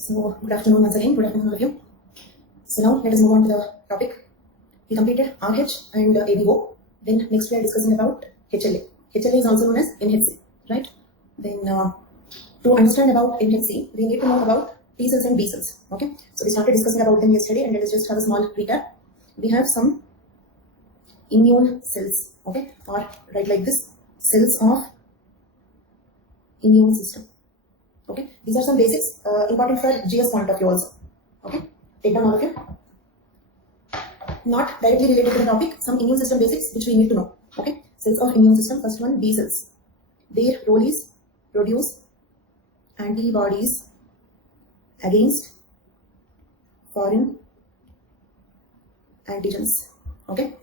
So, good afternoon once again. Good afternoon, all of you. So, now let us move on to the topic. We completed RH and ABO. Then, next we are discussing about HLA. HLA is also known as NHC, right? Then, to understand about NHC, we need to know about T cells and B cells. Okay. So, we started discussing about them yesterday, and let us just have a small recap. We have some immune cells, okay, or write like this: cells of immune system. Okay, these are some basics important for GS point of view also. Okay, take down all of you. Not directly related to the topic, some immune system basics which we need to know. Okay, cells of immune system. First one, B cells. Their role is produce antibodies against foreign antigens. Okay.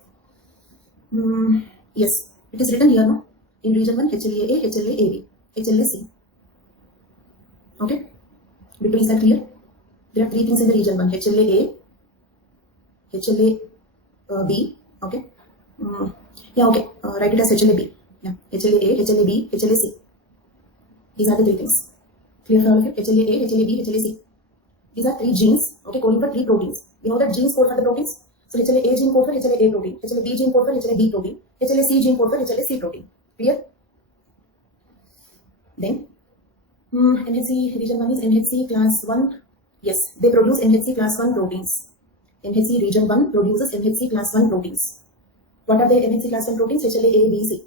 Yes, it is written here, no? In region 1, HLA-A, HLA-AB, HLA-C. Okay, between is that clear? There are three things in the region 1: HLA-A, HLA-B. Okay, yeah, okay, write it as HLA-B. Yeah, HLA-A, HLA-B, HLA-C. These are the three things. Clear for all of you? HLA-A, HLA-B, HLA-C. These are three genes, okay, coding for three proteins. You know that genes code for the proteins? So HLA-A gene code for HLA-A protein, HLA-B gene code for HLA-B protein, HLA-C gene code for HLA-C protein. Clear? Then, NHC region 1 is NHC class 1. Yes, they produce NHC class 1 proteins. NHC region 1 produces NHC class 1 proteins. What are the NHC class 1 proteins? HLA-A, B, C.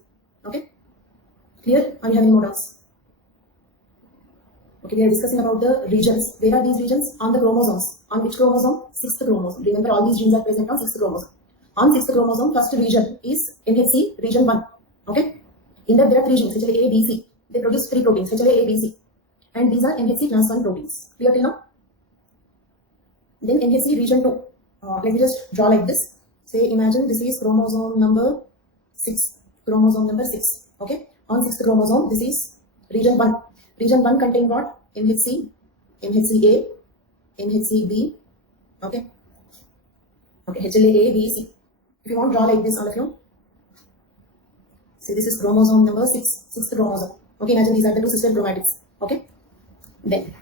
Okay? Clear? Or you have any more doubts? Okay, we are discussing about the regions. Where are these regions? On the chromosomes. On which chromosome? 6th chromosome. Remember, all these genes are present on 6th chromosome. On 6th chromosome, first region is NHC region 1. Okay? In that there are three genes, HLA-A, B, C. They produce three proteins, HLA-A, B, C. And these are NHC class 1 proteins. Clear till now? Then NHC region 2. Let me just draw like this. Say, imagine this is chromosome number 6. Chromosome number 6. Okay? On 6th chromosome, this is region 1. Region 1 contain what? NHC, NHC-A, NHC-B. Okay? Okay, HLA-A, B, C. If you want to draw like this, all of you. Say this is chromosome number 6. 6th chromosome. Okay, imagine these are the two sister chromatids. Okay? Then,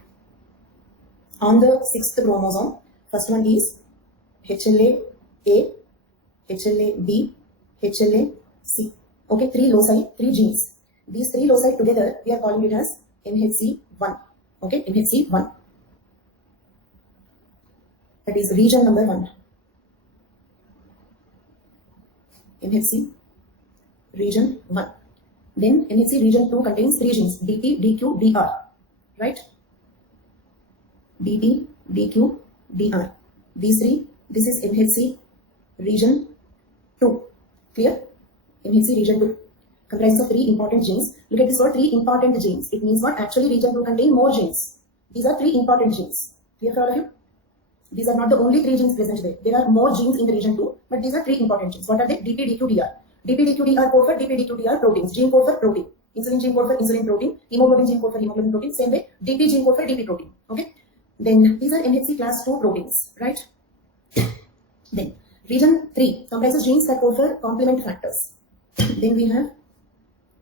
on the 6th chromosome, first one is HLA-A, HLA-B, HLA-C. Okay, three loci, three genes. These three loci together, we are calling it as NHC1. Okay, NHC1. That is region number 1. NHC region 1. Then NHC region 2 contains three genes: DP, DQ, DR. Right? DP, DQ, DR. These three, this is NHC region 2. Clear? NHC region 2 comprises of three important genes. Look at this word, three important genes. It means what? Actually, region 2 contains more genes. These are three important genes. Clear for all of you? These are not the only three genes present there. There are more genes in the region 2, but these are three important genes. What are they? DP, DQ, DR. DP, DQ, DR code for DP, DQ, DR proteins. Gene code for protein. Insulin gene code for insulin protein. Hemoglobin gene code for hemoglobin protein. Same way, DP gene code for DP protein. Okay? Then, these are NHC class 2 proteins. Right? Then, region 3 comprises genes that code for complement factors. Then we have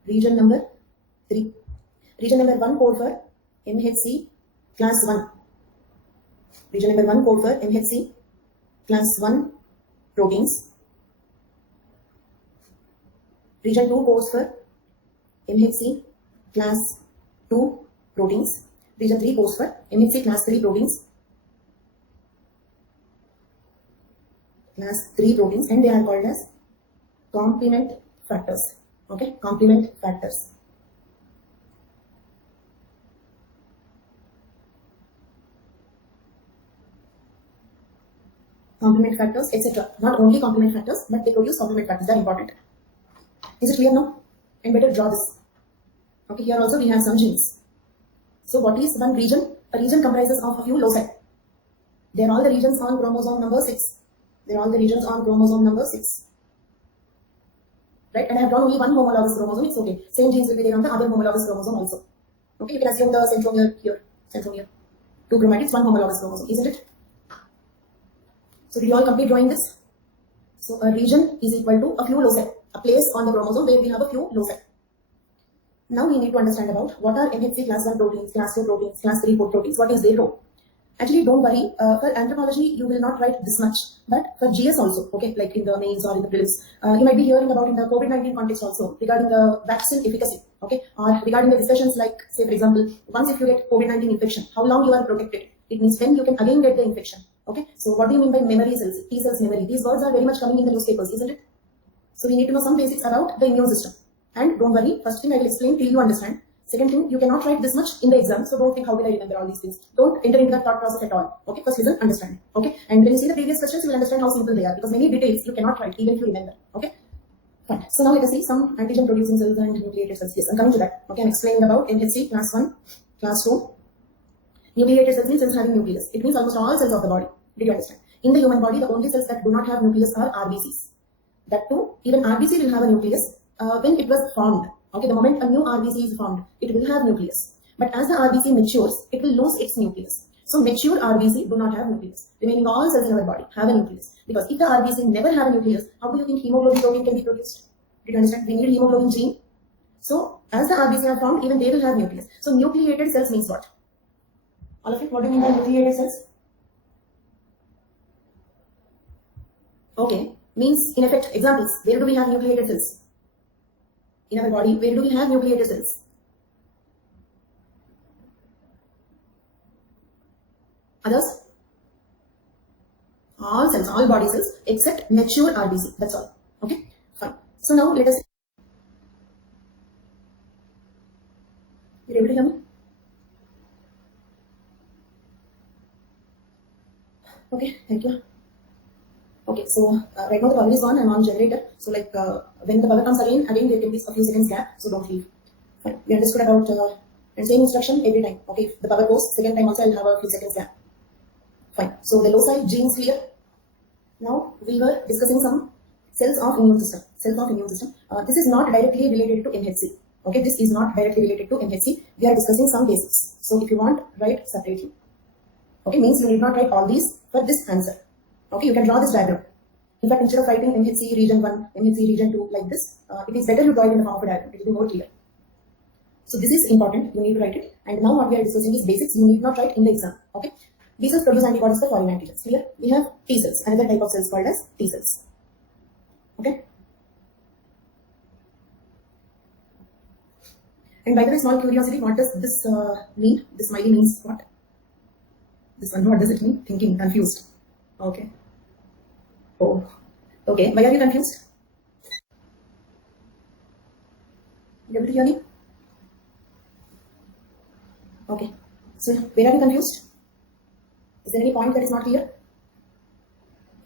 region number 3. Region number 1 code for NHC class 1. Region number 1 code for NHC class 1 proteins. Region 2 codes for NHC class 2 proteins. Region 3 codes for NHC class 3 proteins. Class 3 proteins, and they are called as complement factors. Okay, complement factors. Complement factors, etc. Not only complement factors, but they produce complement factors. They are important. Is it clear now? And better draw this. Okay, here also we have some genes. So what is one region? A region comprises of a few loci. They are all the regions on chromosome number 6. They are all the regions on chromosome number 6. Right? And I have drawn only one homologous chromosome. It's okay. Same genes will be there on the other homologous chromosome also. Okay, you can assume the centromere here. Centromere. Two chromatids, one homologous chromosome, isn't it? So did you all complete drawing this? So a region is equal to a few loci. A place on the chromosome where we have a few loci. Now we need to understand about what are NHC class 1 proteins, class 2 proteins, class 3 proteins, what is their role. Actually, don't worry. For anthropology, you will not write this much, but for GS also, okay, like in the mains or in the prelims, you might be hearing about in the COVID-19 context also regarding the vaccine efficacy, okay, or regarding the discussions like, say, for example, once if you get COVID-19 infection, how long you are protected? It means when you can again get the infection, okay. So what do you mean by memory cells, T cells memory? These words are very much coming in the newspapers, isn't it? So we need to know some basics about the immune system. And don't worry, first thing I will explain till you understand. Second thing, you cannot write this much in the exam, so don't think how will I remember all these things. Don't enter into that thought process at all. Okay, first listen, understand. Okay, and when you see the previous questions, you will understand how simple they are, because many details you cannot write even if you remember. Okay, fine. So now let us see some antigen producing cells and nucleated cells. Yes, I'm coming to that. Okay, I'm explaining about NHC class 1, class 2. Nucleated cells means cells having nucleus. It means almost all cells of the body. Did you understand? In the human body, the only cells that do not have nucleus are RBCs. That too, even RBC will have a nucleus when it was formed. Okay, the moment a new RBC is formed, it will have nucleus. But as the RBC matures, it will lose its nucleus. So mature RBC do not have nucleus. Remaining all cells in our body have a nucleus. Because if the RBC never have a nucleus, how do you think hemoglobin protein can be produced? Did you understand? We need hemoglobin gene. So as the RBC are formed, even they will have nucleus. So nucleated cells means what? All of it, what do you mean by nucleated cells? Okay, means in effect, examples, where do we have nucleated cells? In our body, where do we have nucleated cells? Others? All cells, all body cells, except mature RBC. That's all. Okay, fine. So now let us. You able to hear me? Okay, thank you. Okay, so right now the power is on. I'm on generator. So like when the power comes again there can be a few seconds gap. So don't leave. Fine. We understood about and same instruction every time. Okay, if the power goes second time also I'll have a few seconds gap. Fine. So the loci genes clear. Now we were discussing some cells of immune system. Cells of immune system. This is not directly related to NHC. Okay, this is not directly related to NHC. We are discussing some basics. So if you want, write separately. Okay, means you need not write all these for this answer. Okay, you can draw this diagram. In fact, instead of writing NHC region 1, NHC region 2 like this, it is better to draw it in the form of a diagram. It will be more clear. So this is important. You need to write it. And now what we are discussing is basics. You need not write in the exam. Okay. B cells produce antibodies for foreign antigens. Here we have T cells, another type of cells called as T cells. Okay. And by the way, small curiosity, what does this mean? This smiley means what? This one, what does it mean? Thinking, confused. Okay. Oh, okay. Why are you confused? You able to hear me? Okay. So, where are you confused? Is there any point that is not clear?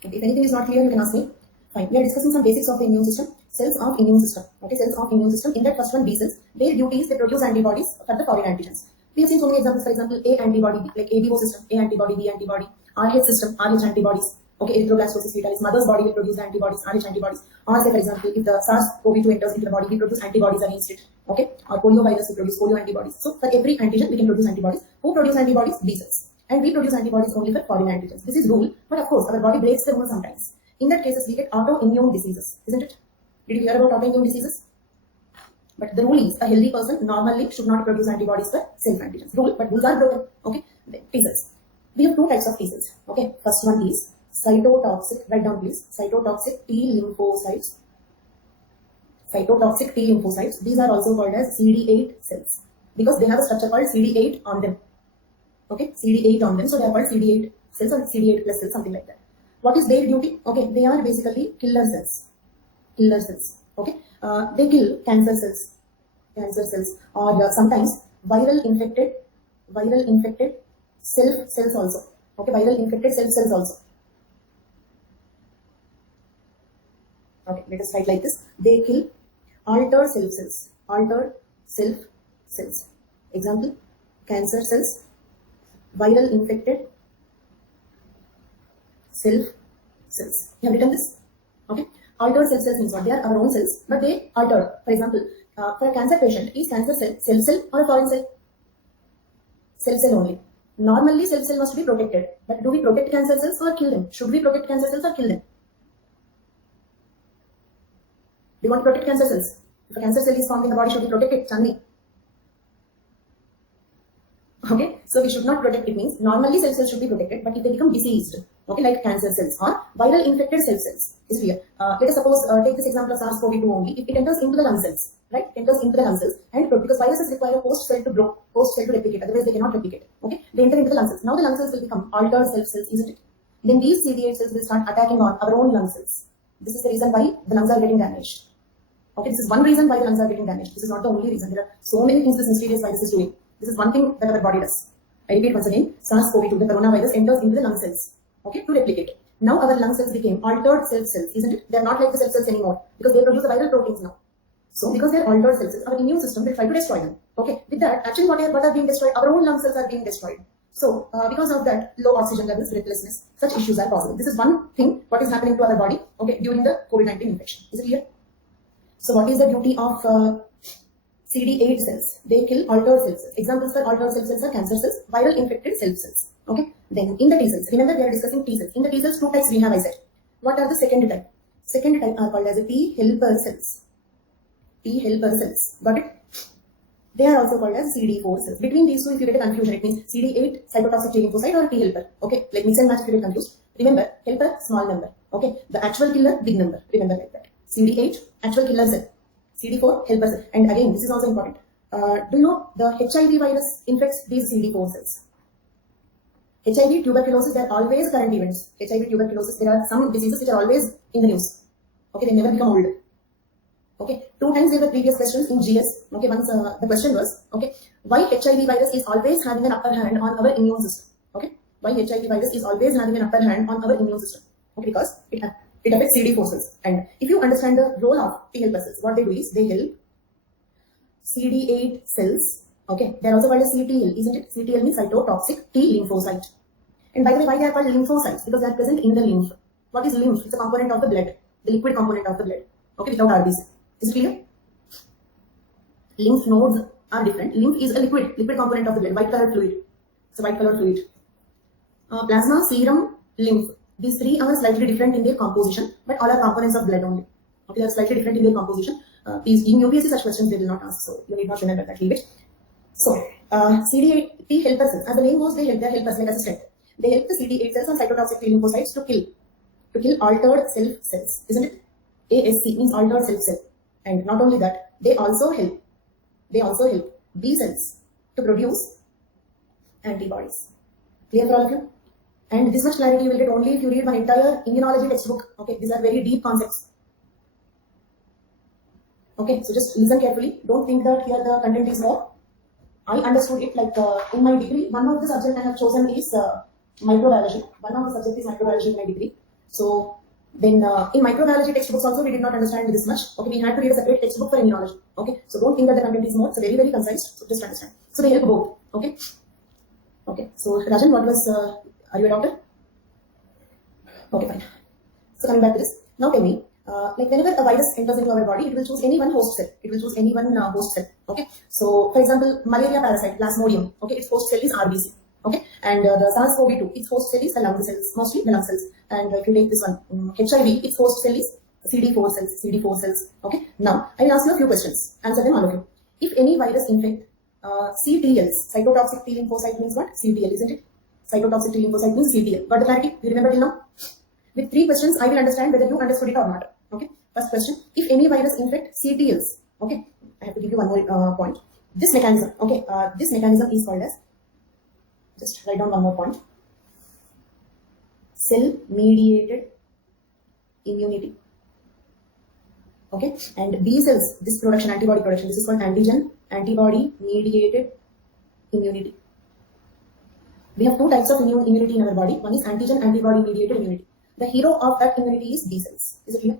Okay. If anything is not clear, you can ask me. Fine. We are discussing some basics of the immune system. Cells of immune system. Okay. Cells of immune system. In that first one, B cells. Their duty is they produce antibodies for the foreign antigens. We have seen so many examples. For example, A antibody, like ABO system, A antibody, B antibody, RH system, RH antibodies. Okay, erythroblastosis fetalis, mother's body will produce antibodies, RH antibodies. Or say, for example, if the SARS-CoV-2 enters into the body, we produce antibodies against it. Okay, or poliovirus will produce polio antibodies. So for every antigen, we can produce antibodies. Who produce antibodies? B cells. And we produce antibodies only for foreign antigens. This is rule, but of course, our body breaks the rule sometimes. In that cases, we get autoimmune diseases, isn't it? Did you hear about autoimmune diseases? But the rule is a healthy person normally should not produce antibodies for self-antigens. Rule, but rules are broken. Okay, T cells. We have two types of T cells. Okay, first one is cytotoxic. Write down please. Cytotoxic T lymphocytes. Cytotoxic T lymphocytes. These are also called as CD8 cells because they have a structure called CD8 on them. Okay, CD8 on them, so they are called CD8 cells or CD8 plus cells, something like that. What is their duty? Okay, they are basically killer cells. Killer cells. Okay, they kill cancer cells, or sometimes viral infected cells also. Okay, viral infected cells also. Okay, let us write like this. They kill altered self cells. Altered self cells. Example: cancer cells, viral infected self cells. You have written this. Okay. Altered self cells means what? They are our own cells, but they alter. For example, for a cancer patient, is cancer cell or a foreign cell? Cell only. Normally, cell must be protected. But do we protect cancer cells or kill them? Should we protect cancer cells or kill them? Do you want to protect cancer cells? If a cancer cell is formed in the body, should we protect it? Chandi. Okay. So we should not protect. It means normally cells should be protected, but if they become diseased, okay, like cancer cells or viral infected cells, is clear. Let us suppose take this example of SARS-CoV-2 only. If it enters into the lung cells, right? It enters into the lung cells, and because viruses require a host cell to grow, host cell to replicate, otherwise they cannot replicate. Okay, they enter into the lung cells. Now the lung cells will become altered cells, isn't it? Then these CD8 cells will start attacking on our own lung cells. This is the reason why the lungs are getting damaged. Okay, this is one reason why the lungs are getting damaged. This is not the only reason. There are so many things this mysterious virus is doing. This is one thing that our body does. I repeat once again, SARS-CoV-2, the coronavirus enters into the lung cells, okay, to replicate. Now our lung cells became altered cells, isn't it? They are not like the cells anymore because they produce the viral proteins now. So because they are altered cells, our immune system will try to destroy them. Okay, with that, actually what are being destroyed? Our own lung cells are being destroyed. So because of that, low oxygen levels, breathlessness, such issues are possible. This is one thing what is happening to our body, okay, during the COVID-19 infection. Is it clear? So what is the duty of CD8 cells? They kill altered cells. Examples for altered cells are cancer cells, viral infected cells. Okay. Then in the T cells, remember we are discussing T cells. In the T cells, two types we have, I said. What are the second type? Second type are called as T helper cells. T helper cells. Got it? They are also called as CD4 cells. Between these two, if you get a confusion, it means CD8 cytotoxic T lymphocyte or T helper. Okay. Like mix and match if you get confused. Remember, helper small number. Okay. The actual killer big number. Remember like that. CD8 actual killer cell. CD4 helper cell. And again, this is also important. Do you know the HIV virus infects these CD4 cells? HIV, tuberculosis, they are always current events. HIV, tuberculosis, there are some diseases which are always in the news. Okay, they never become old. Okay, 2 times there were previous questions in GS. Okay, once the question was, okay, why HIV virus is always having an upper hand on our immune system? Okay, why HIV virus is always having an upper hand on our immune system? Okay, because it affects CD4 cells. And if you understand the role of T helper cells, what they do is they help CD8 cells. Okay, they are also called as CTL, isn't it? CTL means cytotoxic T lymphocyte. And by the way, why they are called lymphocytes? Because they are present in the lymph. What is lymph? It's a component of the blood, the liquid component of the blood. Okay, without RBC. Is it clear? Lymph nodes are different. Lymph is a liquid component of the blood, white color fluid. It's a white color fluid. Plasma, serum, lymph. These three are slightly different in their composition, but all are components of blood only. Okay, they are slightly different in their composition. These in UPSC such questions they will not ask, so you need not remember that. Leave it. So, CD8 T helper cells, as the name goes, they help us like assistant. They help the CD8 cells on cytotoxic T lymphocytes to kill altered self cells, isn't it? ASC means altered self cell. And not only that, they also help B cells to produce antibodies. Clear for all of you? And this much clarity you will get only if you read my entire immunology textbook. Okay, these are very deep concepts. Okay, so just listen carefully. Don't think that here the content is more. I understood it like in my degree, one of the subjects I have chosen is microbiology. One of the subjects is microbiology in my degree. So then in microbiology textbooks also we did not understand this much. Okay, we had to read a separate textbook for immunology. Okay, so don't think that the content is more. It's very, very concise. So just understand. So they help both. Okay. Okay. So Rajan, what was? Are you a doctor? Okay, fine. So coming back to this. Now tell me. Like whenever a virus enters into our body, it will choose any one host cell. It will choose any one host cell. Okay. So for example, malaria parasite, Plasmodium. Okay, its host cell is RBC. Okay. And the SARS-CoV-2, its host cell is the lung cells, mostly the lung cells. And if you take this one, HIV, its host cell is CD4 cells. Okay. Now I will ask you a few questions. Answer them all of you. If any virus infect CTLs, cytotoxic T lymphocyte means what? CTL, isn't it? Cytotoxic T lymphocyte means CTL. Got the clarity? You remember till now? With 3 questions, I will understand whether you understood it or not. Okay. First question: if any virus infect CTLs, okay, I have to give you one more point. This mechanism, okay, this mechanism is called as, just write down one more point, cell-mediated immunity. Okay, and B cells, this production, antibody production, this is called antigen-antibody-mediated immunity. We have 2 types of immunity in our body. One is antigen-antibody-mediated immunity. The hero of that immunity is B cells. Is it clear?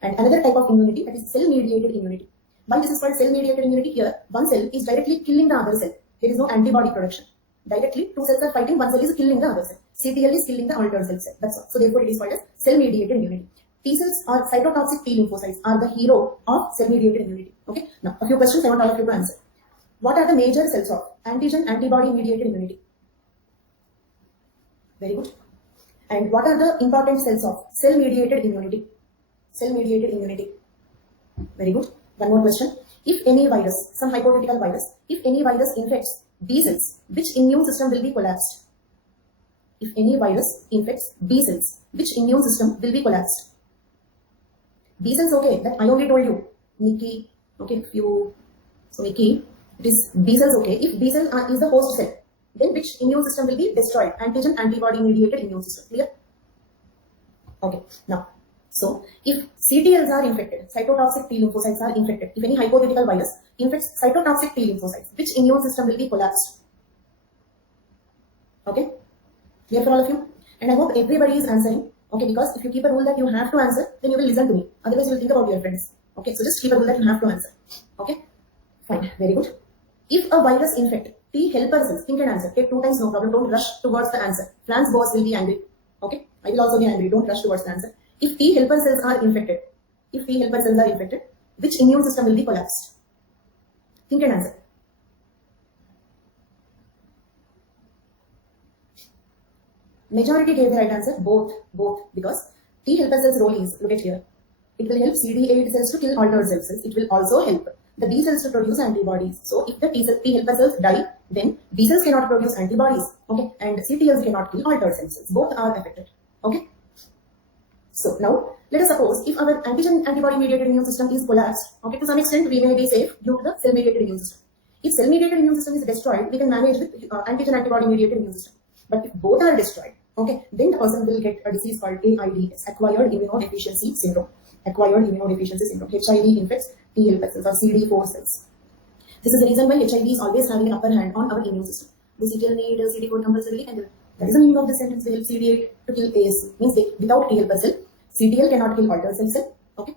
And another type of immunity, that is cell-mediated immunity. Why this is called cell-mediated immunity? Here, one cell is directly killing the other cell. There is no antibody production. Directly, 2 cells are fighting, one cell is killing the other cell. CTL is killing the altered cell. That's all. So therefore, it is called as cell-mediated immunity. T cells or cytotoxic T lymphocytes are the hero of cell-mediated immunity. Okay. Now, a few questions I want all of you to answer. What are the major cells of antigen-antibody-mediated immunity? Very good. And what are the important cells of cell-mediated immunity? Cell-mediated immunity. Very good. One more question. If any virus, some hypothetical virus, if any virus infects B cells, which immune system will be collapsed? If any virus infects B cells, which immune system will be collapsed? B cells, okay, that I only told you. Nikki, okay, Nikki, it is B cells, okay. If B cell is the host cell, then which immune system will be destroyed? Antigen antibody mediated immune system. Clear? Okay, now, so if CTLs are infected, cytotoxic T lymphocytes are infected, if any hypothetical virus infects cytotoxic T lymphocytes, which immune system will be collapsed? Okay, clear for all of you? And I hope everybody is answering. Okay, because if you keep a rule that you have to answer, then you will listen to me. Otherwise, you will think about your friends. Okay, so just keep a rule that you have to answer. Okay, fine, very good. If a virus infect T helper cells, think and answer. Take 2 times, no problem. Don't rush towards the answer. Fran's boss will be angry. Okay, I will also be angry. Don't rush towards the answer. If T helper cells are infected, which immune system will be collapsed? Think and answer. Majority gave the right answer, both, because T helper cells role is, look at here, it will help CD8 cells to kill altered cells. It will also help the B cells to produce antibodies. So if the T helper cells die, then B cells cannot produce antibodies, okay, and CTLs cannot kill altered cells. Both are affected, okay. So now let us suppose if our antigen antibody mediated immune system is collapsed, okay, to some extent we may be safe due to the cell mediated immune system. If cell mediated immune system is destroyed, we can manage with antigen antibody mediated immune system. But if both are destroyed, okay, then the person will get a disease called AIDS, acquired immunodeficiency syndrome. HIV infects T helper cells or CD4 cells. This is the reason why HIV is always having an upper hand on our immune system. The CTL need CD4 compulsorily, and that is the meaning of this sentence. They help CD8 to kill AS. Means without T helper cell, CTL cannot kill altered cell. Okay.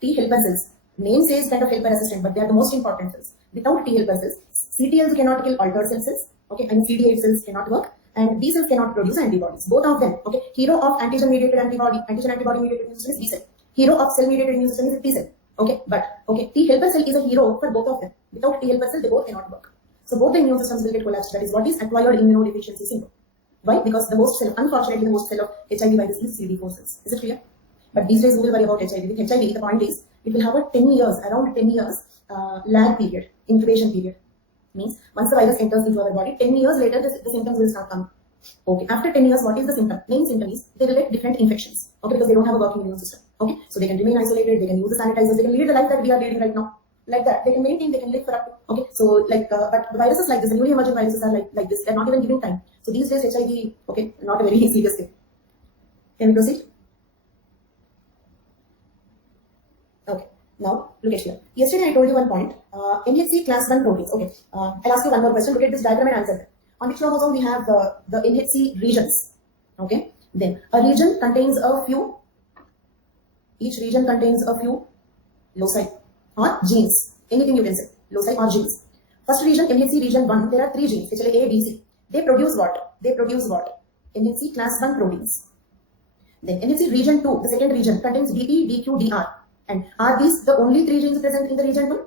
T helper cells. Name says kind of helper assistant, but they are the most important cells. Without T helper cells, CTLs cannot kill altered cells. Okay, and CD8 cells cannot work. And B cells cannot produce antibodies. Both of them. Okay. Hero of antigen antibody mediated immune system is B cell. Hero of cell mediated immune system is T cell. Okay, but okay, T helper cell is a hero for both of them. Without T helper cell, they both cannot work. So both the immune systems will get collapsed. That is what is acquired immunodeficiency syndrome. Why? Because the host cell, unfortunately, the host cell of HIV virus is CD4 cells. Is it clear? But these days we will worry about HIV. With HIV, the point is it will have a around 10 years lag period, incubation period. Means once the virus enters into our body, 10 years later the symptoms will start coming. Okay, after 10 years, what is the symptom? Main symptom is they will get different infections. Okay, because they don't have a working immune system. Okay, so they can remain isolated, they can use the sanitizers, they can lead the life that we are leading right now. Like that, they can maintain, they can live for up. Okay, so like, but the viruses like this, the newly emerging viruses are like this. They're not even giving time. So these days, HIV, okay, not a very serious thing. Can we proceed? Okay, now look at here. Yesterday I told you one point. NHC class 1 proteins. Okay, I'll ask you one more question. Look at this diagram and answer that. On which chromosome we have the NHC regions. Okay, then a region contains a few. Each region contains a few loci or genes. Anything you can say, loci or genes. First region, NHC region 1. There are 3 genes, actually A, B, C. They produce what? NHC class 1 proteins. Then NHC region 2, the second region, contains DP, DQ, DR. And are these the only 3 genes present in the region 2?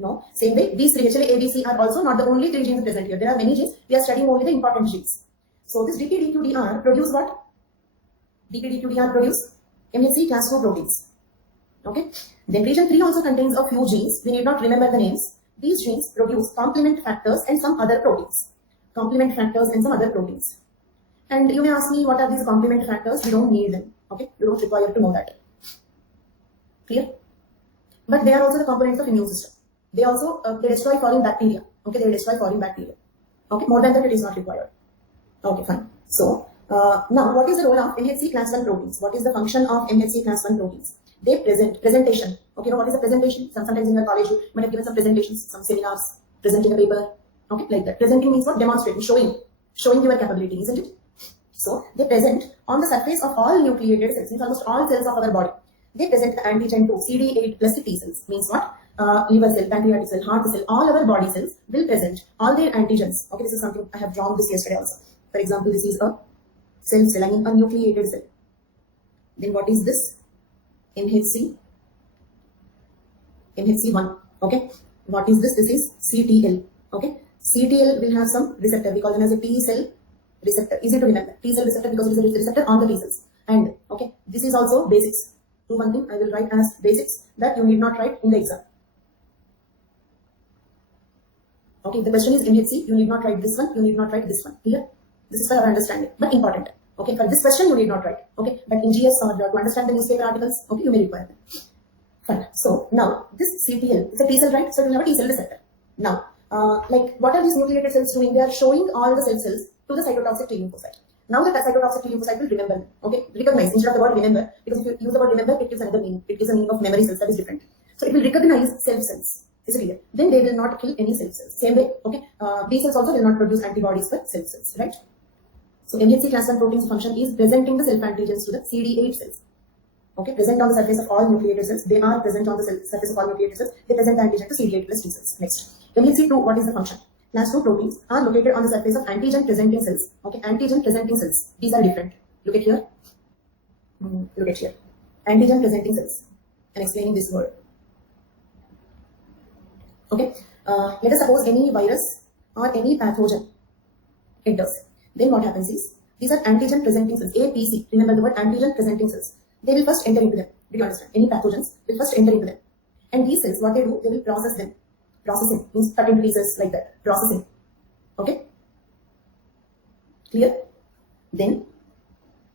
No. Same way, these 3, actually A, B, C, are also not the only 3 genes present here. There are many genes. We are studying only the important genes. So this DP, DQ, DR produce what? DP, DQ, DR produce MHC class 2 proteins. Okay. Then region 3 also contains a few genes. We need not remember the names. These genes produce complement factors and some other proteins. And you may ask me, what are these complement factors? We don't need them. Okay. You don't require to know that. Clear? But they are also the components of immune system. They also they destroy foreign bacteria. Okay, they destroy foreign bacteria. Okay, more than that it is not required. Okay, fine. So now what is the role of NHC class 1 proteins? What is the function of NHC class 1 proteins? They presentation. Okay, now what is the presentation? Sometimes in your college you might have given some presentations, some seminars, presenting a paper. Okay, like that. Presenting means what? Demonstrating, showing your capability, isn't it? So they present on the surface of all nucleated cells, means almost all cells of our body. They present the antigen to CD8 plus T cells. Means what? Liver cell, pancreatic cell, heart cell, all our body cells will present all their antigens. Okay, this is something I have drawn this yesterday also. For example, this is a cell, I mean a nucleated cell. Then what is this? NHC1. Okay, what is this? This is CTL. Okay, CTL will have some receptor. We call them as a T cell receptor. Easy to remember. T cell receptor because it is a receptor on the T cells. And okay, this is also basics. Do one thing I will write as basics that you need not write in the exam. Okay, if the question is MHC, you need not write this one, you need not write this one. Clear? This is for our understanding, but important. Okay, for this question you need not write. Okay, but in GS or to understand the newspaper articles, okay, you may require them. Fine. So now this CTL is a T cell, right? So we have a T cell receptor. Now, like what are these nucleated cells doing? They are showing all the cells to the cytotoxic T lymphocyte. Now the cytotoxic T lymphocyte will remember. Okay, recognize instead of the word remember, because if you use the word remember, it gives another meaning. It gives a meaning of memory cells that is different. So it will recognize self cells. Is it clear? Then they will not kill any self cells. Same way, okay. B cells also will not produce antibodies for self cells, right? So MHC class 1 protein's function is presenting the self antigens to the CD8 cells. Okay, present on the surface of all nucleated cells. They are present on the surface of all nucleated cells. They present the antigen to CD8 plus T cells. Next, MHC2, what is the function? Class 2 proteins are located on the surface of antigen presenting cells. Okay, antigen presenting cells. These are different. Look at here. Look at here. Antigen presenting cells. I'm explaining this word. Okay, let us suppose any virus or any pathogen enters. Then what happens is, these are antigen presenting cells, APC. Remember the word antigen presenting cells. They will first enter into them. Do you understand? Any pathogens will first enter into them. And these cells, what they do, they will process them. Processing means cut into pieces like that. Processing. Okay? Clear? Then,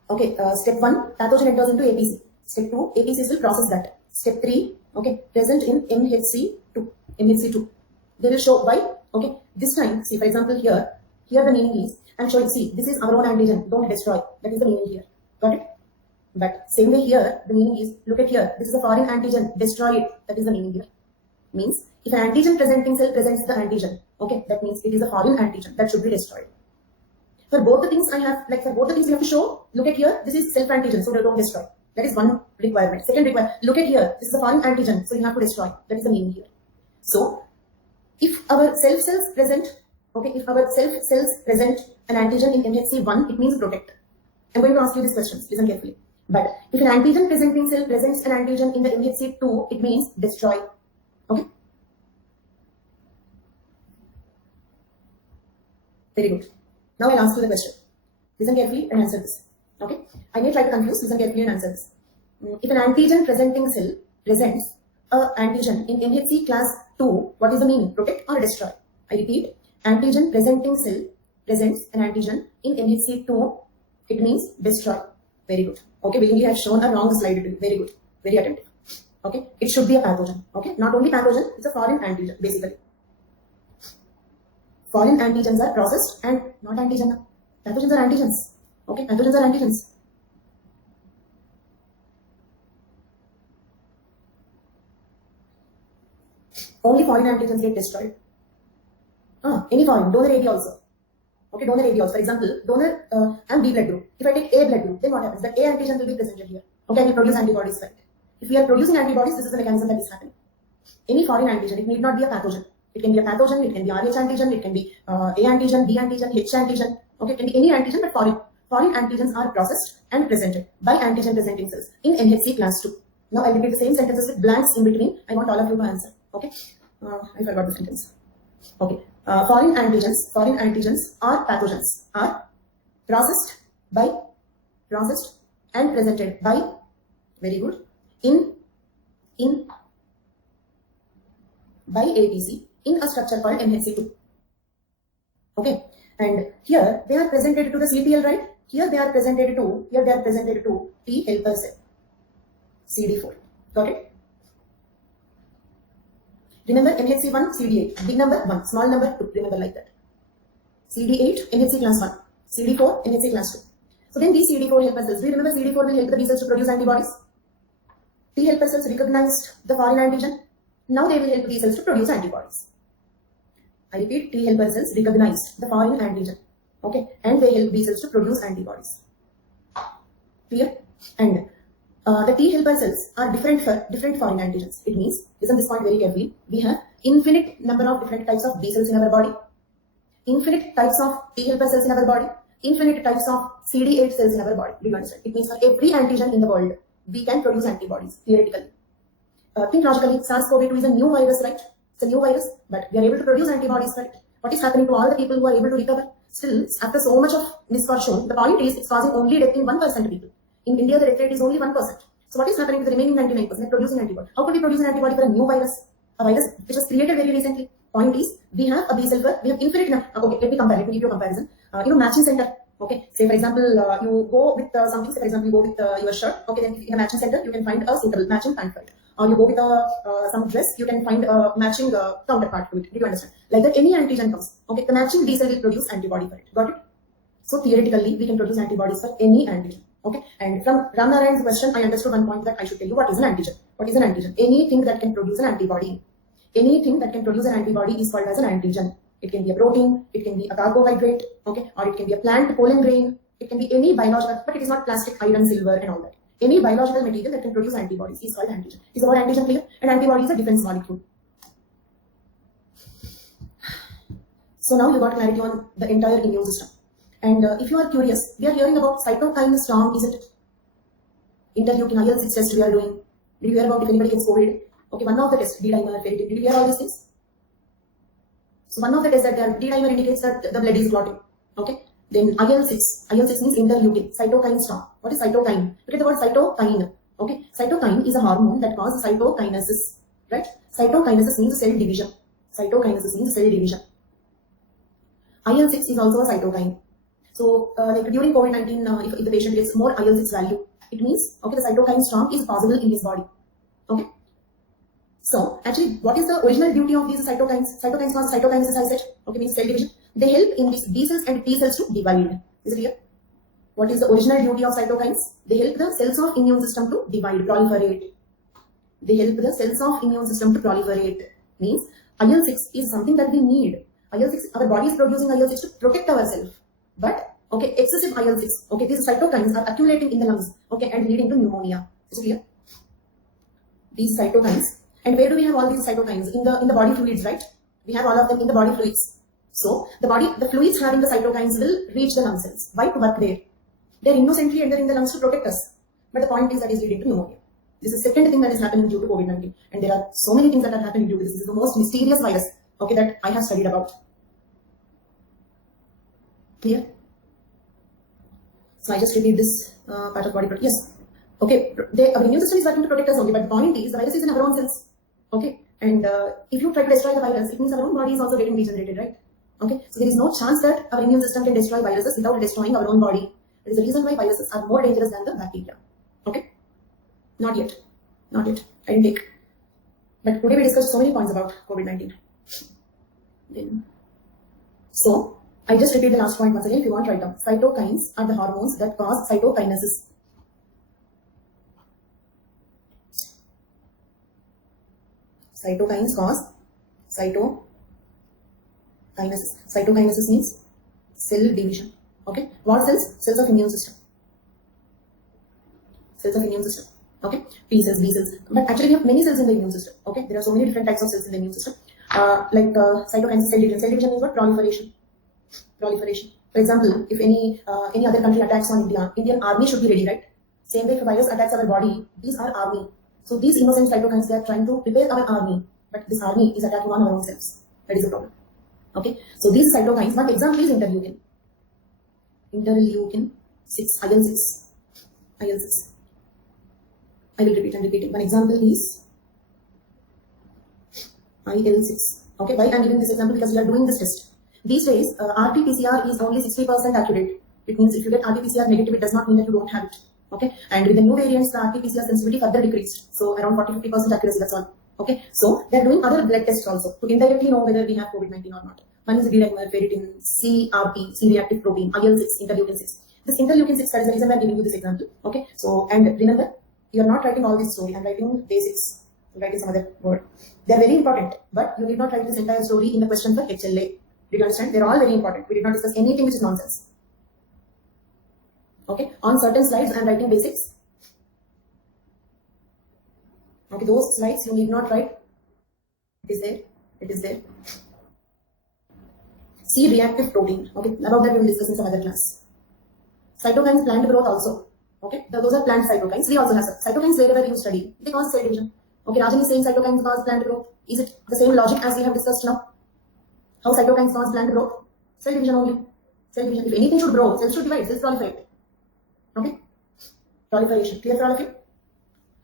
okay, step 1, pathogen enters into APC. Step 2, APCs will process that. Step 3, okay, present in MHC2. MHC2. They will show why. Okay, this time, see, for example, here the meaning is, I'm showing, see, this is our own antigen, don't destroy. That is the meaning here. Got it? But same way here, the meaning is, look at here, this is a foreign antigen, destroy it. That is the meaning here. Means, if an antigen presenting cell presents the antigen, okay, that means it is a foreign antigen that should be destroyed. For both the things I have, like for both the things we have to show, look at here, this is self antigen, so don't destroy. That is one requirement. Second requirement, look at here, this is a foreign antigen, so you have to destroy. That is the meaning here. So, if our self cells present, okay, if our self cells present an antigen in MHC1, it means protect. I'm going to ask you these questions, listen carefully. But if an antigen presenting cell presents an antigen in the MHC2, it means destroy. Okay? Very good. Now I'll ask you the question. Listen carefully and answer this. Okay? I may try to confuse, listen carefully and answer this. If an antigen presenting cell presents an antigen in MHC class 2, what is the meaning? Protect or destroy? I repeat, antigen presenting cell presents an antigen in MHC2, it means destroy. Very good. Okay, willingly I have shown a wrong slide to you. Very good. Very attentive. Okay, it should be a pathogen. Okay, not only pathogen, it's a foreign antigen, basically. Foreign antigens are processed and not antigen. Pathogens are antigens. Okay, pathogens are antigens. Only foreign antigens get destroyed. Any foreign, donor AB also. Okay, donor AB also. For example, donor and B blood group. If I take A blood group, then what happens? That A antigen will be presented here. Okay, we produce antibodies for it. If we are producing antibodies, this is the mechanism that is happening. Any foreign antigen, it need not be a pathogen. It can be a pathogen, it can be RH antigen, it can be A antigen, B antigen, H antigen. Okay, it can be any antigen, but foreign antigens are processed and presented by antigen presenting cells in MHC class 2. Now I repeat the same sentences with blanks in between. I want all of you to answer. Okay, I forgot the sentence. Okay, foreign antigens are pathogens, are processed and presented by, very good, by APC in a structure called MHC2. Okay, and here they are presented to the CTL, right? Here they are presented to T helper cell, CD4. Got it? Remember MHC1, CD8, big number 1, small number 2, remember like that. CD8, MHC class 1, CD4, MHC class 2. So then these CD4 helper cells, do you remember CD4 will help the B cells to produce antibodies? T helper cells recognized the foreign antigen. Now they will help B cells to produce antibodies. I repeat, T helper cells recognized the foreign antigen. Okay, and they help B cells to produce antibodies. Clear? And the T helper cells are different for different foreign antigens. It means, listen this point very carefully, we have infinite number of different types of B cells in our body, infinite types of T helper cells in our body, infinite types of CD8 cells in our body. Do you understand? It means for every antigen in the world, we can produce antibodies, theoretically. Think logically, SARS-CoV-2 is a new virus, right? It's a new virus, but we are able to produce antibodies for it. What is happening to all the people who are able to recover? Still, after so much of misfortune, the point is, it's causing only death in 1% of people. In India, the death rate is only 1%. So what is happening to the remaining 99%? They're producing antibody. How could we produce an antibody for a new virus? A virus which was created very recently. point is, we have a B cell where we have infinite okay, let me compare, let me give you a comparison. Matching center. Okay, say for example, you go with something, say for example, you go with your shirt. Okay, then in a matching center, you can find a suitable matching pant for it. Or you go with some dress, you can find a matching counterpart to it. Did you understand? Like that, any antigen comes. Okay, the matching B cell will produce antibody for it. Got it? So theoretically, we can produce antibodies for any antigen. Okay, and from Ram Narayan's question, I understood one point that I should tell you what is an antigen. What is an antigen? Anything that can produce an antibody. Anything that can produce an antibody is called as an antigen. It can be a protein, it can be a carbohydrate, okay, or it can be a plant pollen grain. It can be any biological, but it is not plastic, iron, silver, and all that. Any biological material that can produce antibodies is called antigen. Is the word antigen clear? And antibody is a defense molecule. So now you got clarity on the entire immune system. And if you are curious, we are hearing about cytokine storm, isn't it? Interleukin IL-6 test we are doing. Did you hear about if anybody gets COVID? Okay, one of the tests, D-dimer, ferritin. Did you hear all these things? So one of the tests that D-dimer indicates that the blood is clotting. Okay. Then IL-6 means interleukin, cytokine storm. What is cytokine? Look at the word cytokine. Okay, cytokine is a hormone that causes cytokinesis, right? Cytokinesis means cell division. Cytokinesis means cell division. IL-6 is also a cytokine. So, like during COVID-19, if the patient gets more IL-6 value, it means, okay, the cytokine storm is possible in his body. Okay. So, actually, what is the original duty of these cytokines? Cytokines cause cytokinesis, I said. Okay, means cell division. They help in these B cells and T cells to divide. Is it clear? What is the original duty of cytokines? They help the cells of immune system to divide, proliferate. They help the cells of immune system to proliferate. Means IL-6 is something that we need. IL-6, our body is producing IL-6 to protect ourselves. But, okay, excessive IL-6, okay, these cytokines are accumulating in the lungs, okay, and leading to pneumonia. Is it clear? These cytokines. And where do we have all these cytokines? In the body fluids, right? We have all of them in the body fluids. So, the fluids having the cytokines will reach the lung cells. Why? To work there. They are innocently entering the lungs to protect us. But the point is that is leading to pneumonia. This is the second thing that is happening due to COVID-19. And there are so many things that are happening due to this. This is the most mysterious virus, okay, that I have studied about. Clear? So I just repeat this part of body protection. Yes. Okay, our immune system is working to protect us only, but the point is the virus is in our own cells. Okay, and if you try to destroy the virus, it means our own body is also getting degenerated, right? Okay, so there is no chance that our immune system can destroy viruses without destroying our own body. That is the reason why viruses are more dangerous than the bacteria. Okay, not yet. Not yet. I didn't take. But today we discussed so many points about COVID-19. So I just repeat the last point once again. If you want, write down. Cytokines are the hormones that cause cytokinesis. Cytokines cause cytokinesis. Cytokinesis means cell division. Okay. What cells? Cells of immune system. Cells of immune system. Okay. T cells, B cells. But actually we have many cells in the immune system. Okay. There are so many different types of cells in the immune system. Cytokines, cell division. Cell division means what? Proliferation. Proliferation. For example, if any other country attacks on India, Indian army should be ready, right? Same way if a virus attacks our body, these are army. So these innocent cytokines, they are trying to prepare our army, but this army is attacking on our own cells. That is the problem. Okay. So these cytokines, one example is interleukin. Interleukin 6, IL-6. IL-6. I will repeat, I'm repeating. One example is IL-6. Okay, why I'm giving this example? Because we are doing this test. These days, RT-PCR is only 60% accurate. It means if you get RT-PCR negative, it does not mean that you don't have it. Okay, and with the new variants, the RT-PCR sensitivity further decreased. So around 40-50% accuracy, that's all. Okay, so they are doing other blood tests also to indirectly know whether we have COVID-19 or not. One is D-dimer, ferritin, CRP, C-reactive protein, IL-6, interleukin 6. This interleukin 6, that is the reason I am giving you this example. Okay, so and remember, you are not writing all this story. I am writing basics. I'm writing some other word. They are very important, but you need not write this entire story in the question for HLA. Did you understand? They are all very important. We did not discuss anything which is nonsense. Okay, on certain slides I am writing basics. Okay, those slides you need not write. It is there. It is there. C-reactive protein. Okay, about that we will discuss in some other class. Cytokines, plant growth also. Okay, those are plant cytokines. We also have cytokines wherever you study. They cause cell division. Okay, Rajan is saying cytokines cause plant growth. Is it the same logic as we have discussed now? How cytokines cause plant growth? Cell division only. Cell division. If anything should grow, cells should divide, cells proliferate. Okay? Proliferation. Clear proliferation?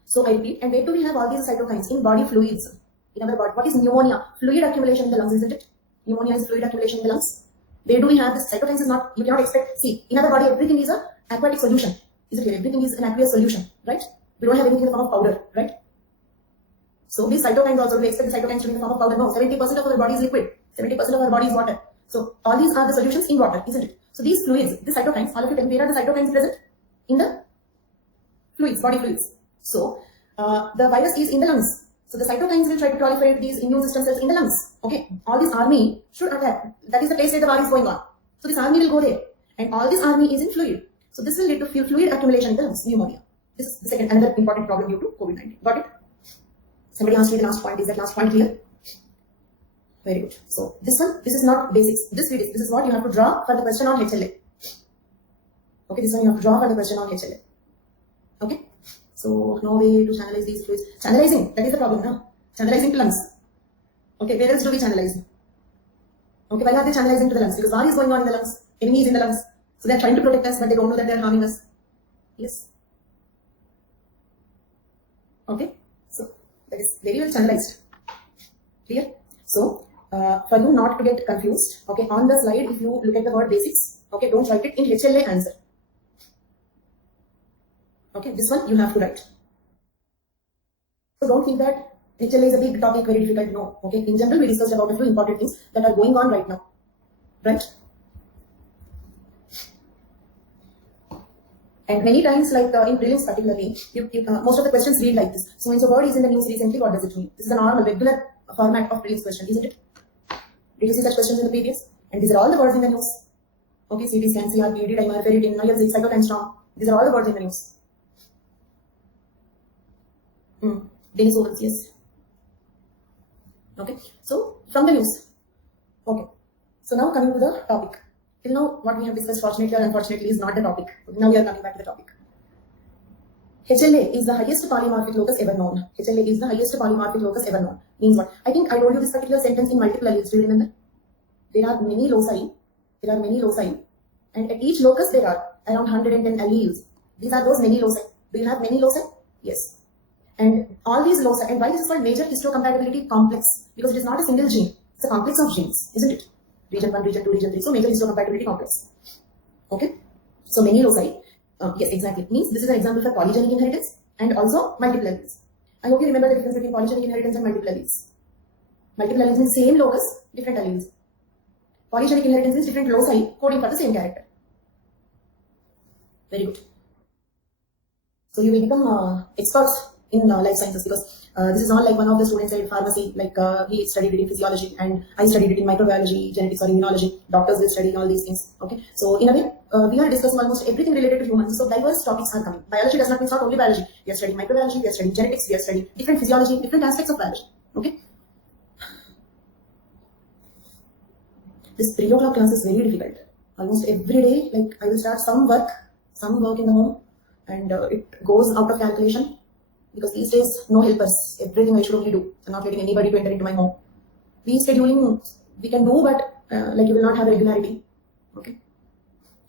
So I repeat, and where do we have all these cytokines? In body fluids. in our body. What is pneumonia? Fluid accumulation in the lungs, isn't it? Pneumonia is fluid accumulation in the lungs. Where do we have this? Cytokines is not, you cannot expect, see, in our body everything is a aquatic solution. Is it clear? Everything is an aqueous solution, right? We don't have anything in the form of powder, right? So these cytokines also, we expect the cytokines to be in the form of powder. No, 70% of our body is liquid, 70% of our body is water. So all these are the solutions in water, isn't it? So these fluids, the cytokines, all of you tell me, where are the cytokines present? In the fluids, body fluids. So the virus is in the lungs. So the cytokines will try to proliferate these immune system cells in the lungs. Okay, all this army should attack. That is the place where the war is going on. So this army will go there, and all this army is in fluid. So this will lead to fluid accumulation in the lungs, pneumonia. This is the second, another important problem due to COVID-19. Got it? Somebody asked me the last point. Is that last point clear? Very good. So this one, this is not basics. This is what you have to draw for the question on HLA. Okay, this one you have to draw for the question on HLA. Okay. So no way to channelize these fluids. Channelizing, that is the problem now. Channelizing to lungs. Okay, where else do we channelize? Okay, why are they channelizing to the lungs? Because war is going on in the lungs. Enemy is in the lungs. So they are trying to protect us, but they don't know that they are harming us. Yes. Okay. So that is very well channelized. Clear? So for you not to get confused, okay, on the slide, if you look at the word basics, okay, don't write it in HLA answer. Okay, this one you have to write. So don't think that HLA is a big topic, very difficult. No. Okay, in general, we discussed about a few important things that are going on right now. Right? And many times, like in prelims particularly, most of the questions read like this. So when the word is in the news recently, what does it mean? This is a normal, regular format of prelims question, isn't it? Did you see such questions in the previous? And these are all the words in the news. Okay, CT scan, CRP, D-dimer, ferritin, IL-6, cytokine storm. These are all the words in the news. Denisovans, yes. Okay, so from the news. Okay, so now coming to the topic. Till now, what we have discussed, fortunately or unfortunately, is not the topic. Now we are coming back to the topic. HLA is the highest polymorphic locus ever known. HLA is the highest polymorphic locus ever known. Means what? I think I told you this particular sentence in multiple alleles. Do you remember? There are many loci. There are many loci. And at each locus, there are around 110 alleles. These are those many loci. Do you have many loci? Yes. And all these loci, and why this is called major histocompatibility complex? Because it is not a single gene. It's a complex of genes, isn't it? Region 1, region 2, region 3. So major histocompatibility complex. Okay? So many loci. Yes, exactly. Means this is an example for polygenic inheritance and also multiple alleles. I hope you remember the difference between polygenic inheritance and multiple alleles. Multiple alleles means same locus, different alleles. Polygenic inheritance is different loci coding for the same character. Very good. So you will become experts in life sciences, because this is not like one of the students at pharmacy, like he studied it in physiology and I studied it in microbiology, genetics or immunology. Doctors will study all these things. Okay, so in a way, we are discussing almost everything related to humans. So diverse topics are coming. Biology does not mean not only biology. We are studying microbiology, we are studying genetics, we are studying different physiology, different aspects of biology. Okay. This 3 o'clock class is very difficult. Almost every day, like I will start some work in the home, and it goes out of calculation. Because these days, no helpers. Everything I should only do. I'm not letting anybody to enter into my home. Rescheduling, we can do, but like you will not have regularity. Okay.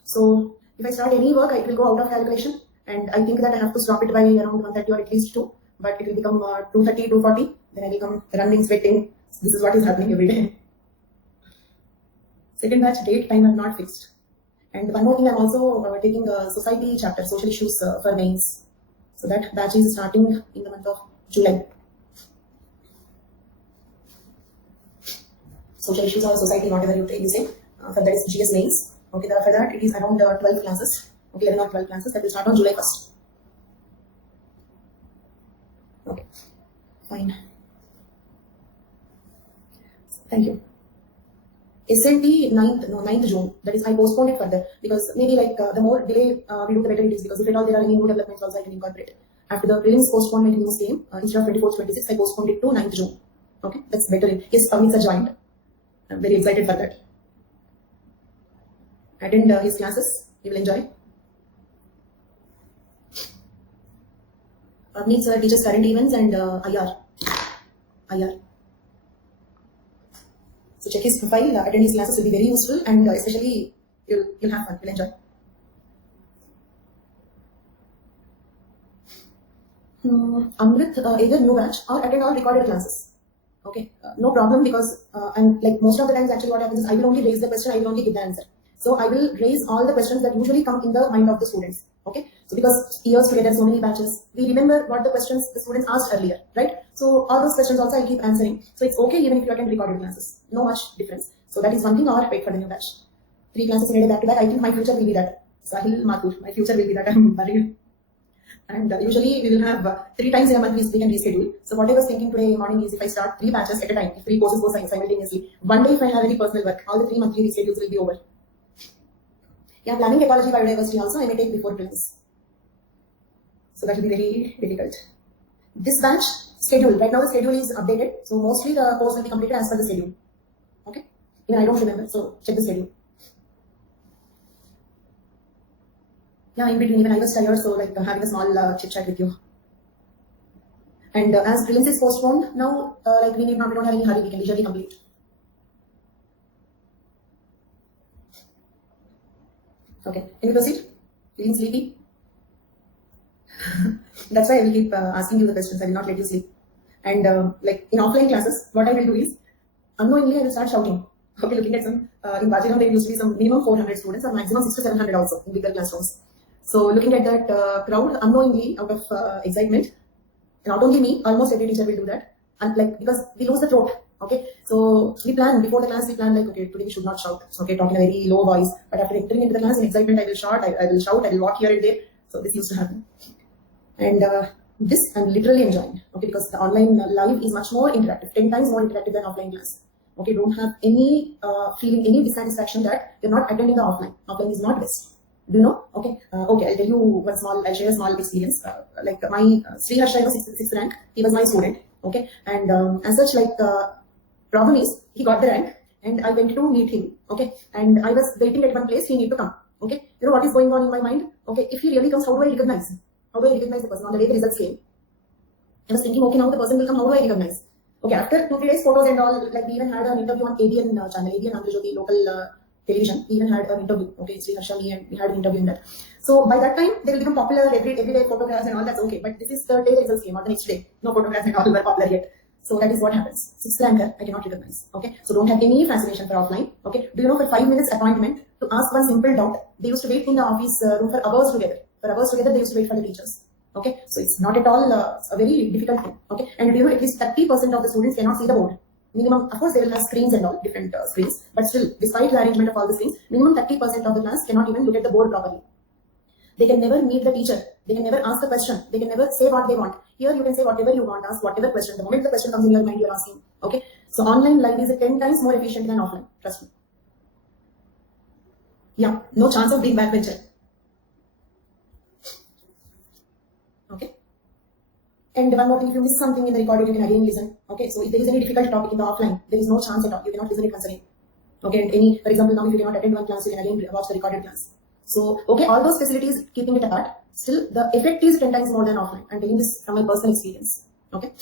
So if I start any work, it will go out of calculation, and I think that I have to stop it by around 1:30 or at least 2. But it will become 2:30, 2:40. Then I become running, sweating. This is what is happening every day. Second batch date time I'm not fixed. And one more thing, I'm also taking a society chapter, social issues for mains. So that batch is starting in the month of July. Social issues or society, whatever you say. For that is GS mains. Okay, for that it is around 12 classes. Okay, 11 or 12 classes that will start on July 1st. Okay, fine. Thank you. SNT 9th June. That is, I postponed it further because maybe like the more delay we do, the better it is. Because if at all there are any new developments, also I can incorporate. After the prelims postponement news came, instead of 24th, 26th, I postponed it to 9th June. Okay, that's better. Yes, Pavnitsa joined. I'm very excited for that. Attend his classes. You will enjoy. Pavnitsa teaches current events and IR. So check his profile, attend his classes will be very useful, and especially you'll have fun, you'll enjoy. Amrit, either new batch or attend all recorded classes. Okay, no problem, because and like most of the times actually what happens is I will only raise the question, I will only give the answer. So I will raise all the questions that usually come in the mind of the students. Okay, so because years together, so many batches, we remember what the questions the students asked earlier, right? So all those questions also I keep answering. So it's okay even if you attend recorded classes, no much difference. So that is one thing, or wait for the new batch. 3 classes in a day back to back. I think my future will be that. Sahil Mathur, my future will be that. I'm worried. And usually we will have 3 times in a month we can reschedule. So what I was thinking today morning is if I start 3 batches at a time, if 3 courses go simultaneously, one day if I have any personal work, all the 3 monthly reschedules will be over. Yeah, planning ecology biodiversity also I may take before prelims. So that will be very difficult. This batch schedule, right now the schedule is updated. So mostly the course will be completed as per the schedule. Okay, even I don't remember, so check the schedule. Yeah, in between even I was tired, so like having a small chit chat with you. And as prelims is postponed now, like we don't have any hurry, we can leisurely complete. Okay, can we proceed? Feeling sleepy? That's why I will keep asking you the questions. I will not let you sleep. And like in offline classes, what I will do is unknowingly I will start shouting. Okay, looking at some in Bajiram there used to be some minimum 400 students or maximum 600 to 700 also in bigger classrooms. So looking at that crowd unknowingly out of excitement, not only me, almost every teacher will do that. And like because we lose the throat. Okay, so we plan before the class. We plan like, okay, today we should not shout. Okay, talk in a very low voice. But after entering into the class in excitement, I will shout. I will shout. I will walk here and there. So this used to happen. And this I'm literally enjoying. Okay, because the online live is much more interactive, 10 times more interactive than offline class. Okay, don't have any feeling, any dissatisfaction that you're not attending the offline. Offline is not best. Do you know? Okay, okay. I'll tell you one small. I'll share a small experience. Like my Sri Harsha was 6th rank. He was my student. Okay, and as such, like problem is he got the rank, and I went to meet him. Okay, and I was waiting at one place. He need to come. Okay, you know what is going on in my mind? Okay, if he really comes, how do I recognize him? How do I recognize the person on the day the results came? I was thinking, okay, now the person will come. How do I recognize? Okay, after 2-3 days, photos and all. Like we even had an interview on ABN channel, ABN Anthropology, local television. We even had an interview. Okay, Sri Harsha, me, and we had an interview in that. So by that time, they will become popular. Everyday photographs and all. That's okay. But this is the day the results came, not the next day. No photographs and all were popular yet. So that is what happens. 6th ranker, I cannot recognize. Okay, so don't have any fascination for offline. Okay, do you know for 5 minutes appointment to ask one simple doubt, they used to wait in the office room for hours together. For hours together, they used to wait for the teachers. Okay, so it's not at all a very difficult thing. Okay, and do you know at least 30% of the students cannot see the board. Minimum, of course, they will have screens and all different screens, but still, despite the arrangement of all the screens, minimum 30% of the class cannot even look at the board properly. They can never meet the teacher. They can never ask the question. They can never say what they want. Here you can say whatever you want, ask whatever question. The moment the question comes in your mind, you're asking. Okay, so online live is 10 times more efficient than offline. Trust me. Yeah, no chance of being backbencher. Okay. And one more thing, if you miss something in the recording, you can again listen. Okay, so if there is any difficult topic in the offline, there is no chance at all. You cannot listen it once again. Okay, and any, for example, now if you cannot attend one class, you can again watch the recorded class. So, okay, all those facilities, keeping it apart, still the effect is 10 times more than offline. I'm telling this from my personal experience. Okay,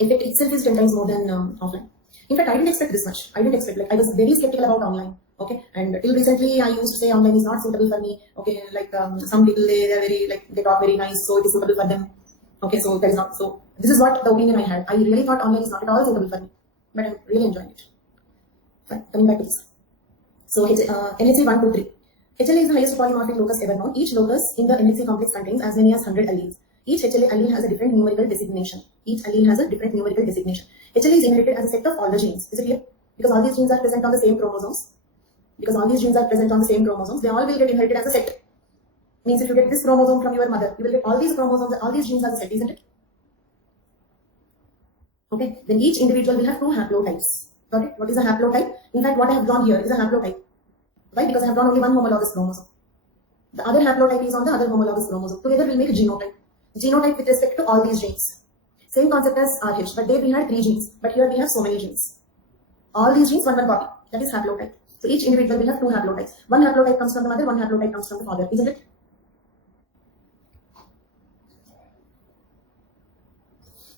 effect itself is 10 times more than offline. In fact, I didn't expect this much. I didn't expect, like, I was very skeptical about online. Okay, and till recently, I used to say online is not suitable for me. Okay, like some people they're very like they talk very nice, so it is suitable for them. Okay, so that is not so. This is what the opinion I had. I really thought online is not at all suitable for me, but I'm really enjoying it. Fine, coming back to this. So NHC 1, 2, 3. HLA is the highest polymorphic locus ever known. Each locus in the NHC complex contains as many as 100 alleles. Each HLA allele has a different numerical designation. HLA is inherited as a set of all the genes. Is it clear? Because all these genes are present on the same chromosomes. They all will get inherited as a set. Means if you get this chromosome from your mother, you will get all these chromosomes, all these genes as a set, isn't it? Okay. Then each individual will have 2 haplotypes. Got it? What is a haplotype? In fact, what I have drawn here is a haplotype. Why? Because I have drawn only one homologous chromosome. The other haplotype is on the other homologous chromosome. Together we'll make a genotype. Genotype with respect to all these genes. Same concept as RH, but there we had 3 genes. But here we have so many genes. All these genes, one copy. That is haplotype. So each individual will have 2 haplotypes. One haplotype comes from the mother, one haplotype comes from the father. Isn't it?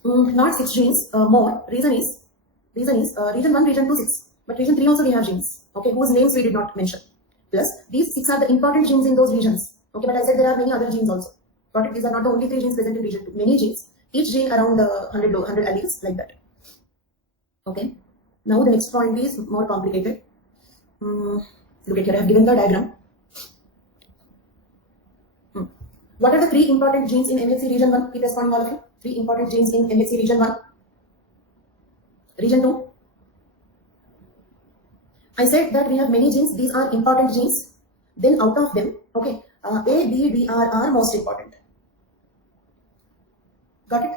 Not 6 genes, more. Reason is region 1, region 2, 6. But region 3 also we have genes. Okay, whose names we did not mention. Plus, these 6 are the important genes in those regions. Okay, but I said there are many other genes also. Got it? These are not the only 3 genes present in region 2. Many genes. Each gene around 100 alleles, like that. Okay. Now the next point is more complicated. Look at here, I have given the diagram. What are the 3 important genes in MHC region 1? Keep responding all of you. 3 important genes in MHC region 1. Region 2. I said that we have many genes. These are important genes. Then out of them, okay, A, B, D, R are most important. Got it?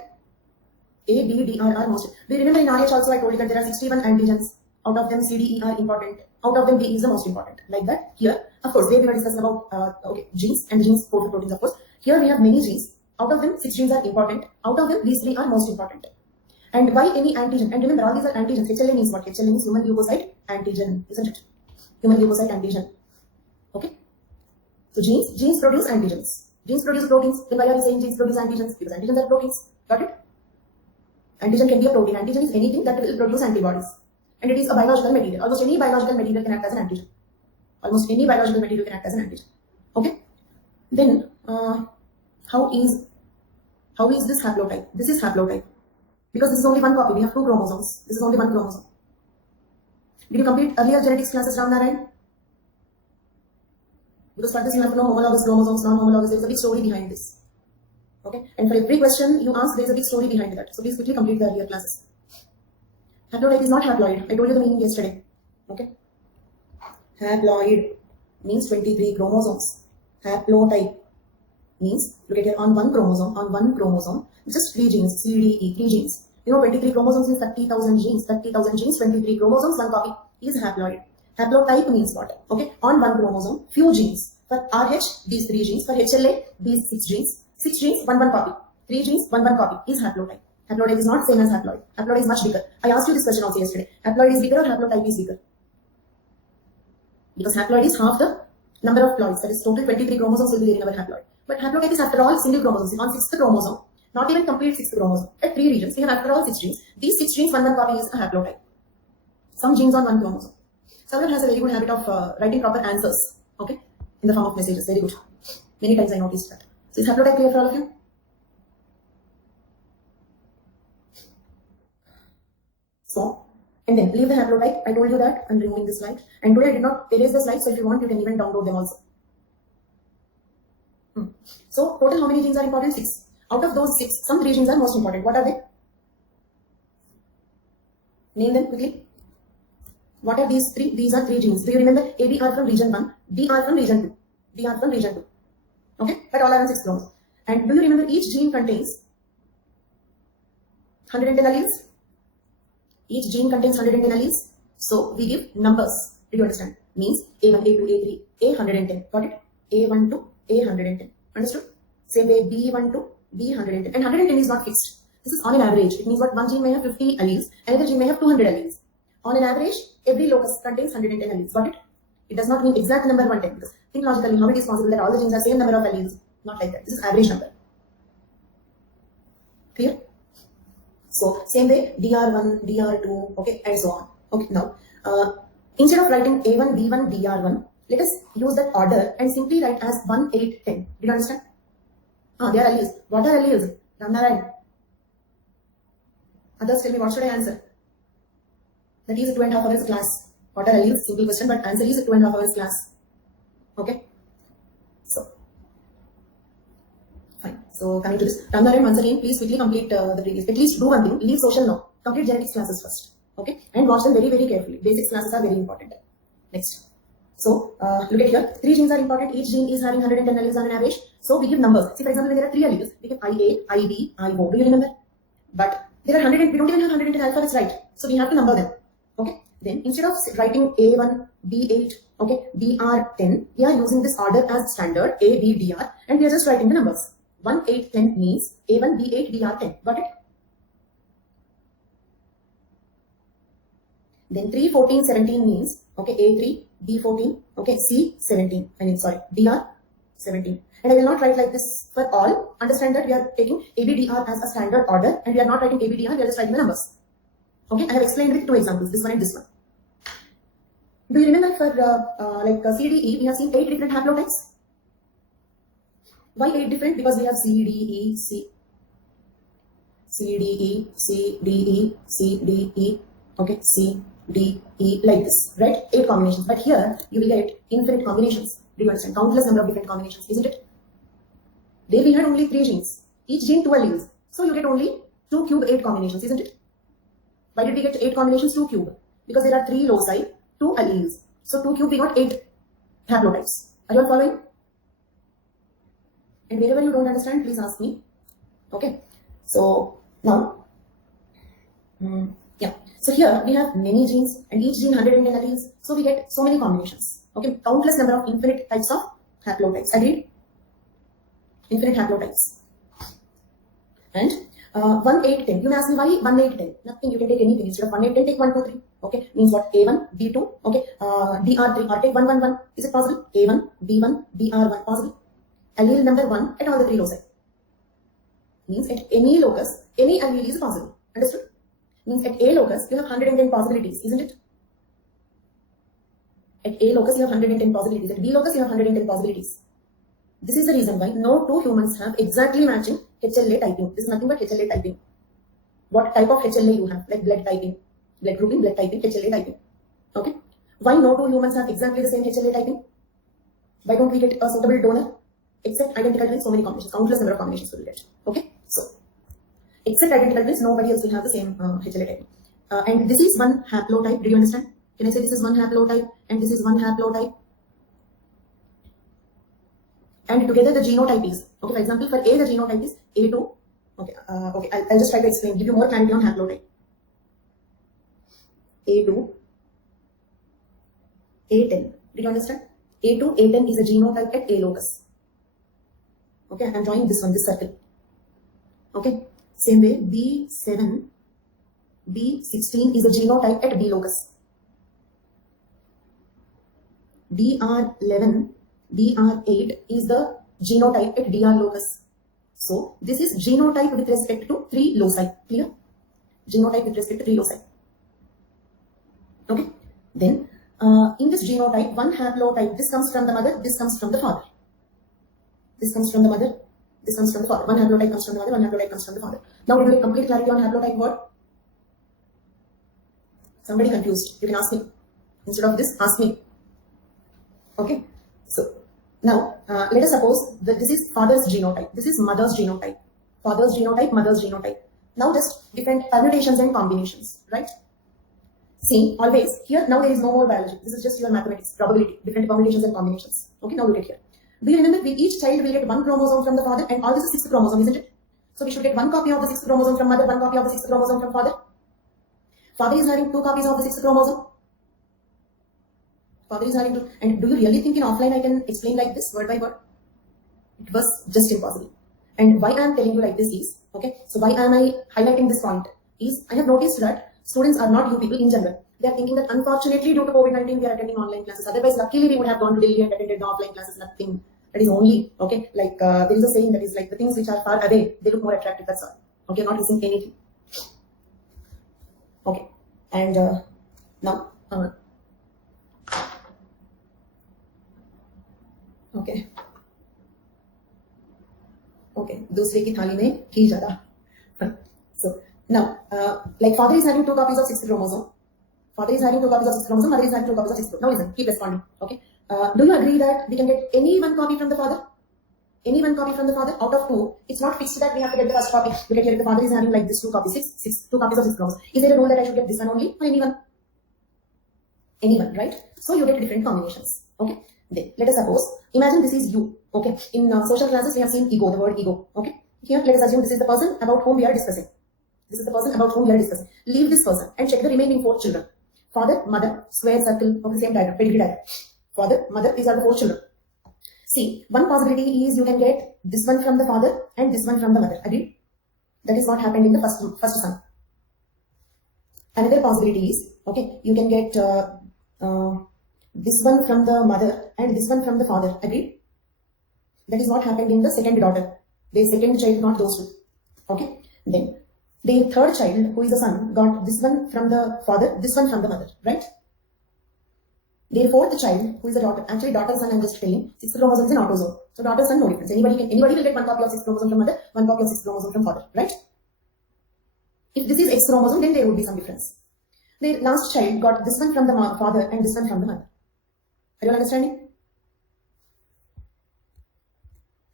A, B, D, R are most. Do you remember in RH also I told you that there are 61 antigens. Out of them C, D, E are important. Out of them D is the most important. Like that. Here, of course, there we were discussing about genes and genes code for proteins, of course. Here we have many genes. Out of them 6 genes are important. Out of them these 3 are most important. And why any antigen? And remember all these are antigens. HLA means what? HLA means human leukocyte antigen, isn't it? Human leukocyte antigen. Okay. So genes produce antigens. Genes produce proteins. Then why are we saying genes produce antigens? Because antigens are proteins. Got it? Antigen can be a protein. Antigen is anything that will produce antibodies. And it is a biological material. Almost any biological material can act as an antigen. Almost any biological material can act as an antigen. Okay. Then how is this haplotype? This is haplotype. Because this is only one copy. We have 2 chromosomes. This is only 1 chromosome. Did you complete earlier genetics classes, Ram Narayan? Because for this you have to know homologous chromosomes, non-homologous. There is a big story behind this. Okay. And for every question you ask, there is a big story behind that. So please quickly complete the earlier classes. Haplotype is not haploid. I told you the meaning yesterday. Okay. Haploid means 23 chromosomes. Haplotype means, look at here, on one chromosome, just 3 genes, C, D, E, 3 genes. You know, 23 chromosomes is 30,000 genes. 30,000 genes, 23 chromosomes, 1 copy is haploid. Haplotype means what? Okay, on one chromosome, few genes. For RH, these 3 genes. For HLA, these 6 genes. 6 genes, 1 copy. 3 genes, 1 copy is haplotype. Haplotype is not same as haploid. Haploid is much bigger. I asked you this question also yesterday. Haploid is bigger or haplotype is bigger? Because haploid is half the number of ploids. That is total 23 chromosomes will be there in our haploid. But haplotype is after all single chromosomes. On 6th chromosome, not even complete 6th chromosome. At 3 regions, we have after all 6 genes. These 6 genes, 1 copy is a haplotype. Some genes on 1 chromosome. Someone has a very good habit of writing proper answers. Okay, in the form of messages. Very good. Many times I noticed that. So is haplotype clear for all of you? So, and then leave the haplotype. I told you that I'm removing this slide. And today I did not erase the slides, so if you want, you can even download them also. So, total how many genes are important? 6. Out of those 6, some 3 genes are most important. What are they? Name them quickly. What are these 3? These are 3 genes. Do you remember? A, B are from region 1, D are from region 2. D are from region 2. Okay? But all are on 6 chromosomes. And do you remember each gene contains 110 alleles? Each gene contains 110 alleles. So, we give numbers. Do you understand? Means A1, A2, A3, A110. Got it? A12, A110. Understood? Same way B12, B110. And 110 is not fixed. This is on an average. It means what one gene may have 50 alleles, another gene may have 200 alleles. On an average, every locus contains 110 alleles. Got it? It does not mean exact number 110. Because think logically, how it is possible that all the genes are same number of alleles? Not like that. This is average number. Clear? So, same way, DR1, DR2, okay, and so on. Okay, now, instead of writing A1, B1, DR1, let us use that order and simply write as 1, 8, 10. Did you understand? They are alleles. What are alleles? Ramnarayan. Others tell me, what should I answer? That is a 2.5 hours class. What are alleles? Simple question, but answer is a 2.5 hours class. Okay? So, fine. So, coming to this. Ramnarayan, once again, please quickly complete the previous. At least do one thing. Leave social now. Complete genetics classes first. Okay? And watch them very, very carefully. Basics classes are very important. Next. So, look at here. 3 genes are important. Each gene is having 110 alleles on an average. So, we give numbers. See, for example, when there are 3 alleles, we give IA, IB, IO. Do you remember? But there are 100, we don't even have 110 alphabets, right? So, we have to number them. Okay? Then, instead of writing A1, B8, okay, DR10, we are using this order as standard, A, B, DR, and we are just writing the numbers. 1, 8, 10 means A1, B8, DR10. Got it? Then 3, 14, 17 means, okay, A3, B14, okay, C17, DR17. And I will not write like this for all. Understand that we are taking ABDR as a standard order and we are not writing ABDR, we are just writing the numbers. Okay, I have explained with 2 examples, this one and this one. Do you remember for CDE, we have seen 8 different haplotypes? Why 8 different? Because we have CDE, CDE, CDE, CDE, Okay, C, D, E, like this, right? 8 combinations. But here you will get infinite combinations. Do you understand? Countless number of different combinations, isn't it? There we had only 3 genes. Each gene 2 alleles. So you get only 2 cube 8 combinations, isn't it? Why did we get 8 combinations? 2 cube. Because there are 3 loci, 2 alleles. So 2 cube we got 8 haplotypes. Are you all following? And wherever you don't understand, please ask me. Okay. So now, yeah. So here we have many genes and each gene 110 alleles. So we get so many combinations. Okay. Countless number of infinite types of haplotypes. Agreed? Infinite haplotypes. And 1, 8, 10. You may ask me why 1, 8, 10? Nothing. You can take anything. Instead of 1, 8, 10, take 1, 2, 3. Okay. Means what? A1, B2. Okay. BR3. Or take 1, 1, 1. Is it possible? A1, B1, BR1. Possible? Allele number 1 at all the 3 loci. Means at any locus, any allele is possible. Understood? Means at A locus, you have 110 possibilities, isn't it? At A locus, you have 110 possibilities. At B locus, you have 110 possibilities. This is the reason why no 2 humans have exactly matching HLA typing. This is nothing but HLA typing. What type of HLA you have? Like blood typing, blood grouping, blood typing, HLA typing. Okay? Why no 2 humans have exactly the same HLA typing? Why don't we get a suitable donor? Except identical twins, so many combinations, countless number of combinations will get. Okay? So, except identical twins, nobody else will have the same HLA type. And this is one haplotype. Do you understand? Can I say this is one haplotype and this is one haplotype? And together the genotype is, okay, for example, for A the genotype is A2. Okay, I'll just try to explain, give you more clarity on haplotype. A2, A10. Did you understand? A2, A10 is a genotype at A locus. Okay, I'm drawing this one, this circle. Okay, same way, B7, B16 is a genotype at B locus. BR11, BR8 is the genotype at DR locus. So, this is genotype with respect to 3 loci. Clear? Genotype with respect to 3 loci. Okay, then in this genotype, one haplotype, this comes from the mother, this comes from the father. This comes from the mother, this comes from the father. One haplotype comes from the mother, one haplotype comes from the father. Now, do you get complete clarity on haplotype word? Somebody confused? You can ask me. Instead of this, ask me. Okay. So, now, let us suppose that this is father's genotype. This is mother's genotype. Father's genotype, mother's genotype. Now, just different permutations and combinations, right? See, always, here, now there is no more biology. This is just your mathematics, probability, different permutations and combinations. Okay, now look at here. Do you remember with each child will get 1 chromosome from the father and all this is 6th chromosome, isn't it? So we should get 1 copy of the 6th chromosome from mother, 1 copy of the 6th chromosome from father. Father is having 2 copies of the 6th chromosome. Father is having 2. And do you really think in offline I can explain like this word by word? It was just impossible. And why I am telling you like this is, okay, so why am I highlighting this point is, I have noticed that students are not you people in general. They are thinking that unfortunately due to COVID-19 we are attending online classes. Otherwise, luckily we would have gone to Delhi and attended the offline classes. Nothing. That is only, okay, like there is a saying that is like the things which are far away, they look more attractive. That's all. Okay, not missing anything. Okay, and now, okay. Okay, दूसरे की थाली में घी ज़्यादा. So now, like father is having 2 copies of 6th chromosome. Father is having 2 copies of 6th chromosome. Mother is having 2 copies of 6th chromosome. Now listen, keep responding. Okay. Do you agree that we can get any 1 copy from the father? Any 1 copy from the father out of 2? It's not fixed that we have to get the first copy. Look at here, the father is having like this 2 copies, 2 copies of 6th chromosome. Is there a rule that I should get this one only or anyone? Anyone, right? So you get different combinations. Okay. Then let us suppose, imagine this is you. Okay. In social classes we have seen ego, the word ego. Okay. Here let us assume this is the person about whom we are discussing. This is the person about whom we are discussing. Leave this person and check the remaining 4 children. Father, mother, square circle of the same diagram, pedigree diagram. Father, mother, these are the 4 children. See, one possibility is you can get this one from the father and this one from the mother. Agreed? That is what happened in the first son. Another possibility is, okay, you can get this one from the mother and this one from the father. Agreed? That is what happened in the second daughter. The second child got those 2. Okay? Then, the third child, who is the son, got this one from the father, this one from the mother, right? The fourth child, who is the daughter, actually daughter, son, I'm just telling, 6th chromosome is an autosome. So daughter, son, no difference. Anybody will get 1 copy of 6th chromosome from mother, 1 copy of 6th chromosome from father, right? If this is X chromosome, then there would be some difference. Their last child got this one from the father and this one from the mother. Are you all understanding?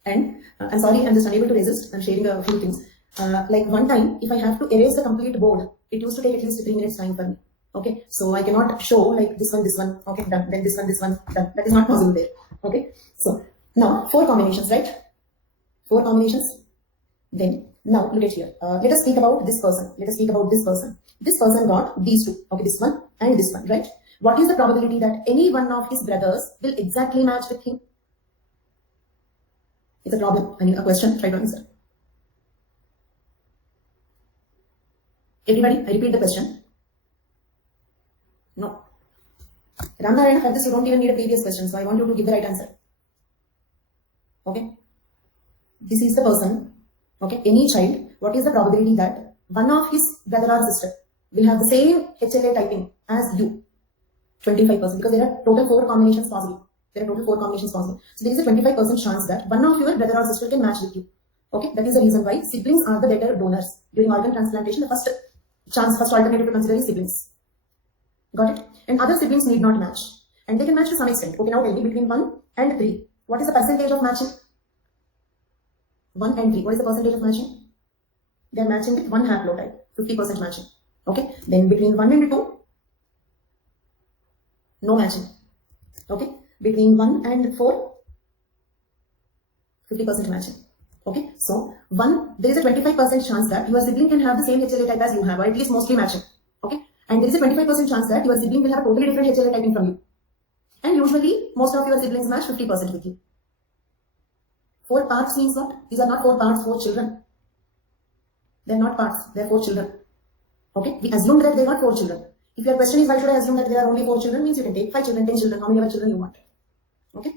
And I'm sorry, I'm just unable to resist. I'm sharing a few things. Like one time, if I have to erase the complete board, it used to take at least 3 minutes time for me. Okay, so I cannot show like this one, okay, done, then this one, done. That is not possible there. Okay, so now 4 combinations, right? 4 combinations. Then now look at here. Let us speak about this person. Let us speak about this person. This person got these 2. Okay, this one and this one, right? What is the probability that any one of his brothers will exactly match with him? It's a problem. I mean, a question. Try to answer. Everybody, I repeat the question. No. Ramnarayana, for this you don't even need a previous question, so I want you to give the right answer. Okay. This is the person. Okay. Any child. What is the probability that one of his brother or sister will have the same HLA typing as you? 25%, because there are total 4 combinations possible. There are total 4 combinations possible. So there is a 25% chance that one of your brother or sister can match with you. Okay, that is the reason why siblings are the better donors. During organ transplantation, the first alternative to consider is siblings. Got it? And other siblings need not match. And they can match to some extent. Okay, now tell me between 1 and 3. What is the percentage of matching? 1 and 3. What is the percentage of matching? They are matching with 1 haplotype. 50% matching. Okay, then between 1 and 2, no matching. Okay, between 1 and 4, 50% matching. Okay, so there is a 25% chance that your sibling can have the same HLA type as you have, or at least mostly matching. Okay, and there is a 25% chance that your sibling will have a totally different HLA typing from you. And usually, most of your siblings match 50% with you. 4 parts means what? These are not 4 parts, 4 children. They are not parts, they are 4 children. Okay, we assumed that they got 4 children. If your question is why should I assume that there are only 4 children, means you can take 5 children, 10 children, how many other children you want. Okay.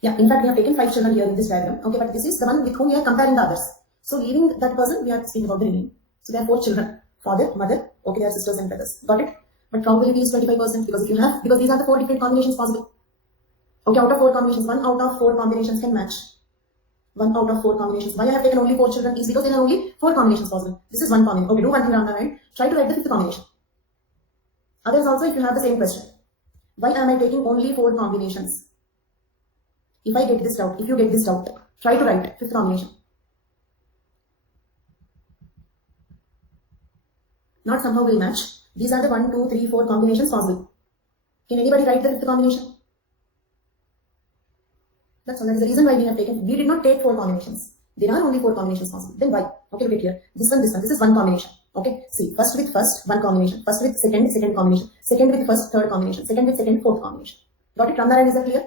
Yeah, in fact, we have taken 5 children here in this diagram. Okay, but this is the one with whom we are comparing the others. So leaving that person, we are speaking about the remaining. So there are 4 children. Father, mother, okay, they are sisters and brothers. Got it? But probability is 25% because these are the 4 different combinations possible. Okay, out of 4 combinations, 1 out of 4 combinations can match. 1 out of 4 combinations. Why I have taken only 4 children is because there are only 4 combinations possible. This is one combination. Okay, do one thing around the mind. Try to write the 5th combination. Others also, if you have the same question. Why am I taking only 4 combinations? If I get this doubt, if you get this doubt, try to write 5th combination. Not somehow will match. These are the 1, 2, 3, 4 combinations possible. Can anybody write the 5th combination? That's all. That is the reason why we did not take 4 combinations. There are only 4 combinations possible. Then why? Okay, look at here. This one. This is one combination. Okay, see, first with first, one combination. First with second combination. Second with first, third combination. Second with second, fourth combination. Got it? Ramnarayan, is that clear?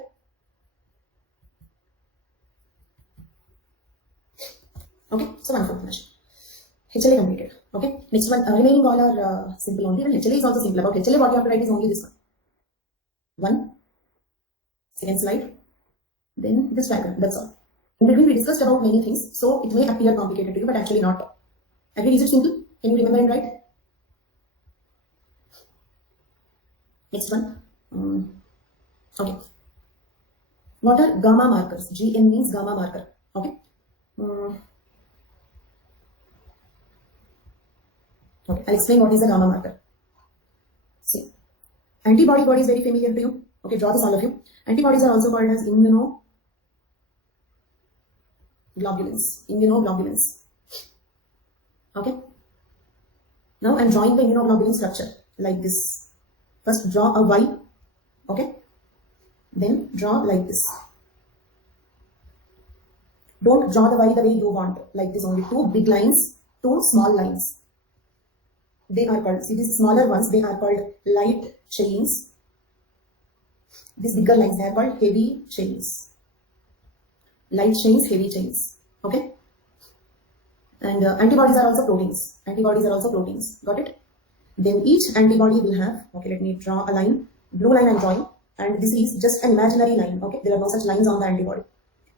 Okay, so one combination. HLA completed. Okay, next one, remaining all are simple only. And HLA is also simple. About HLA, what you have to write is only this one. Second slide. Then this diagram. That's all. In between, we discussed about many things, so it may appear complicated to you, but actually not. Agree? Is it simple? Can you remember and write? Next one. Okay. What are gamma markers? GM means gamma marker. Okay. Okay. I'll explain what is a gamma marker. See, antibody body is very familiar to you. Okay, draw this all of you. Antibodies are also called as immunoglobulins. Okay. Now I'm drawing the immunoglobulin structure like this. First draw a Y. Okay. Then draw like this. Don't draw the Y the way you want. Like this only. 2 big lines, 2 small lines. They are called, see these smaller ones, they are called light chains. These bigger lines, they are called heavy chains. Light chains, heavy chains. Okay. And antibodies are also proteins. Got it? Then each antibody will have, okay, let me draw a line. Blue line I'm drawing. And this is just an imaginary line. Okay, there are no such lines on the antibody.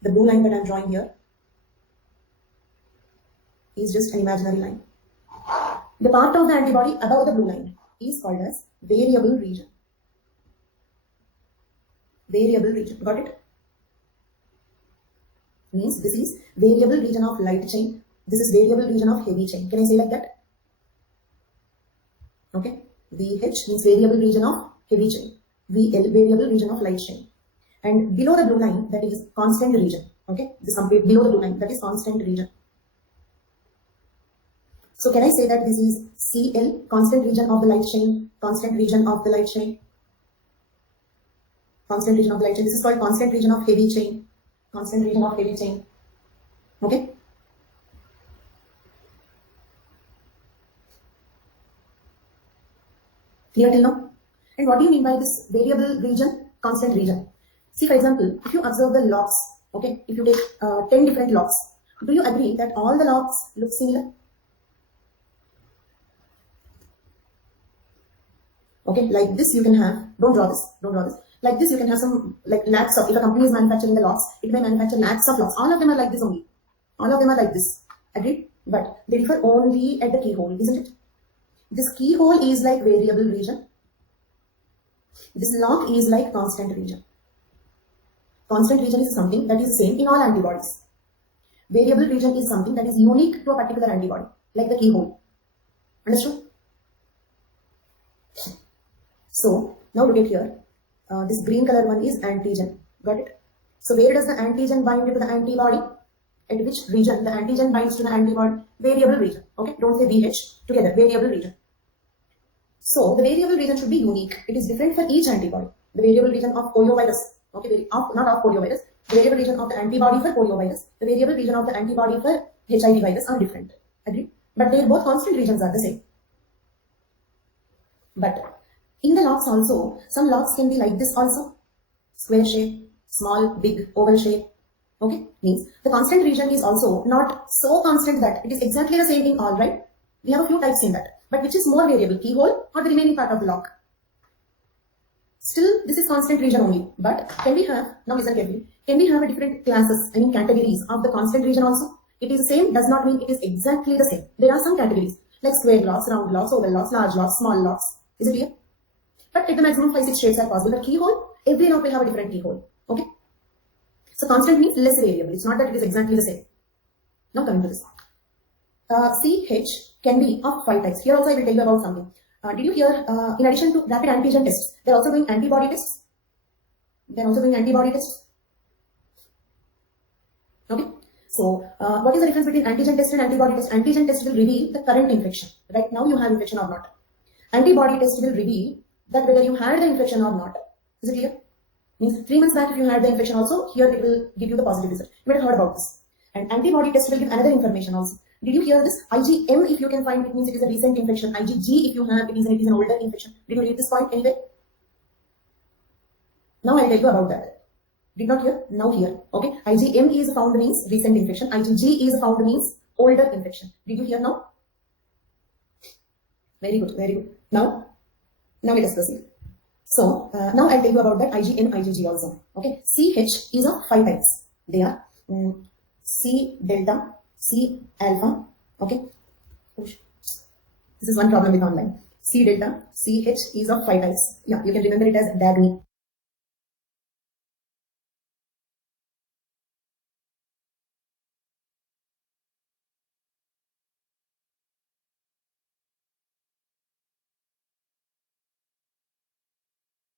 The blue line that I'm drawing here is just an imaginary line. The part of the antibody above the blue line is called as variable region. Got it? Means this is variable region of light chain. This is variable region of heavy chain. Can I say like that? Okay, VH means variable region of heavy chain. VL, variable region of light chain. And below the blue line, that is constant region. Okay, this complete below the blue line, that is constant region. So can I say that this is CL, constant region of the light chain, constant region of the light chain, constant region of the light chain. This is called constant region of heavy chain, constant region of heavy chain. Okay. Clear till now? And what do you mean by this variable region, constant region? See, for example, if you observe the locks, okay, if you take 10 different locks, do you agree that all the locks look similar? Okay, like this you can have, don't draw this. Like this you can have some, like lakhs of, if a company is manufacturing the locks, it may manufacture lakhs of locks. All of them are like this only. All of them are like this. Agreed? But they differ only at the keyhole, isn't it? This keyhole is like variable region. This lock is like constant region. Constant region is something that is same in all antibodies. Variable region is something that is unique to a particular antibody, like the keyhole. Understood? So, now look at here. This green color one is antigen. Got it? So, where does the antigen bind to the antibody? At which region the antigen binds to the antibody? Variable region. Okay? Don't say VH. Together, variable region. So, the variable region should be unique. It is different for each antibody. The variable region of poliovirus. Okay, not of poliovirus. The variable region of the antibody for poliovirus. The variable region of the antibody for HIV virus are different. Agree? But they both constant regions are the same. But in the locks also, some locks can be like this also. Square shape, small, big, oval shape. Okay, means the constant region is also not so constant that it is exactly the same in all, right? We have a few types in that. But which is more variable, keyhole or the remaining part of the lock? Still, this is constant region only. But can we have, now listen carefully, can we have a different classes, I mean categories of the constant region also? It is the same, does not mean it is exactly the same. There are some categories like square locks, round locks, oval locks, large locks, small locks. Is it clear? But at the maximum 5-6 shapes are possible. But keyhole, every lock will have a different keyhole. Okay? So constant means less variable. It's not that it is exactly the same. Now coming to this. CH can be of 5 types. Here also I will tell you about something. Did you hear, in addition to rapid antigen tests, they are also doing antibody tests? They are also doing antibody tests. Okay? So, what is the difference between antigen test and antibody test? Antigen test will reveal the current infection. Right now you have infection or not. Antibody test will reveal that whether you had the infection or not. Is it clear? Means 3 months back if you had the infection also, here it will give you the positive result. You might have heard about this. And antibody test will give another information also. Did you hear this? IgM, if you can find it, means it is a recent infection. IgG, if you have it, is an older infection. Did you read this point anyway? Now I'll tell you about that. Did not hear? Now hear. Okay. IgM is found means recent infection. IgG is found means older infection. Did you hear now? Very good. Very good. Now let us proceed. So, now I'll tell you about that IgM, IgG also. Okay. CH is of 5 types. They are C delta, C alpha. Okay. This is one problem with online. C delta, CH is of 5 types. Yeah, you can remember it as DAGNI.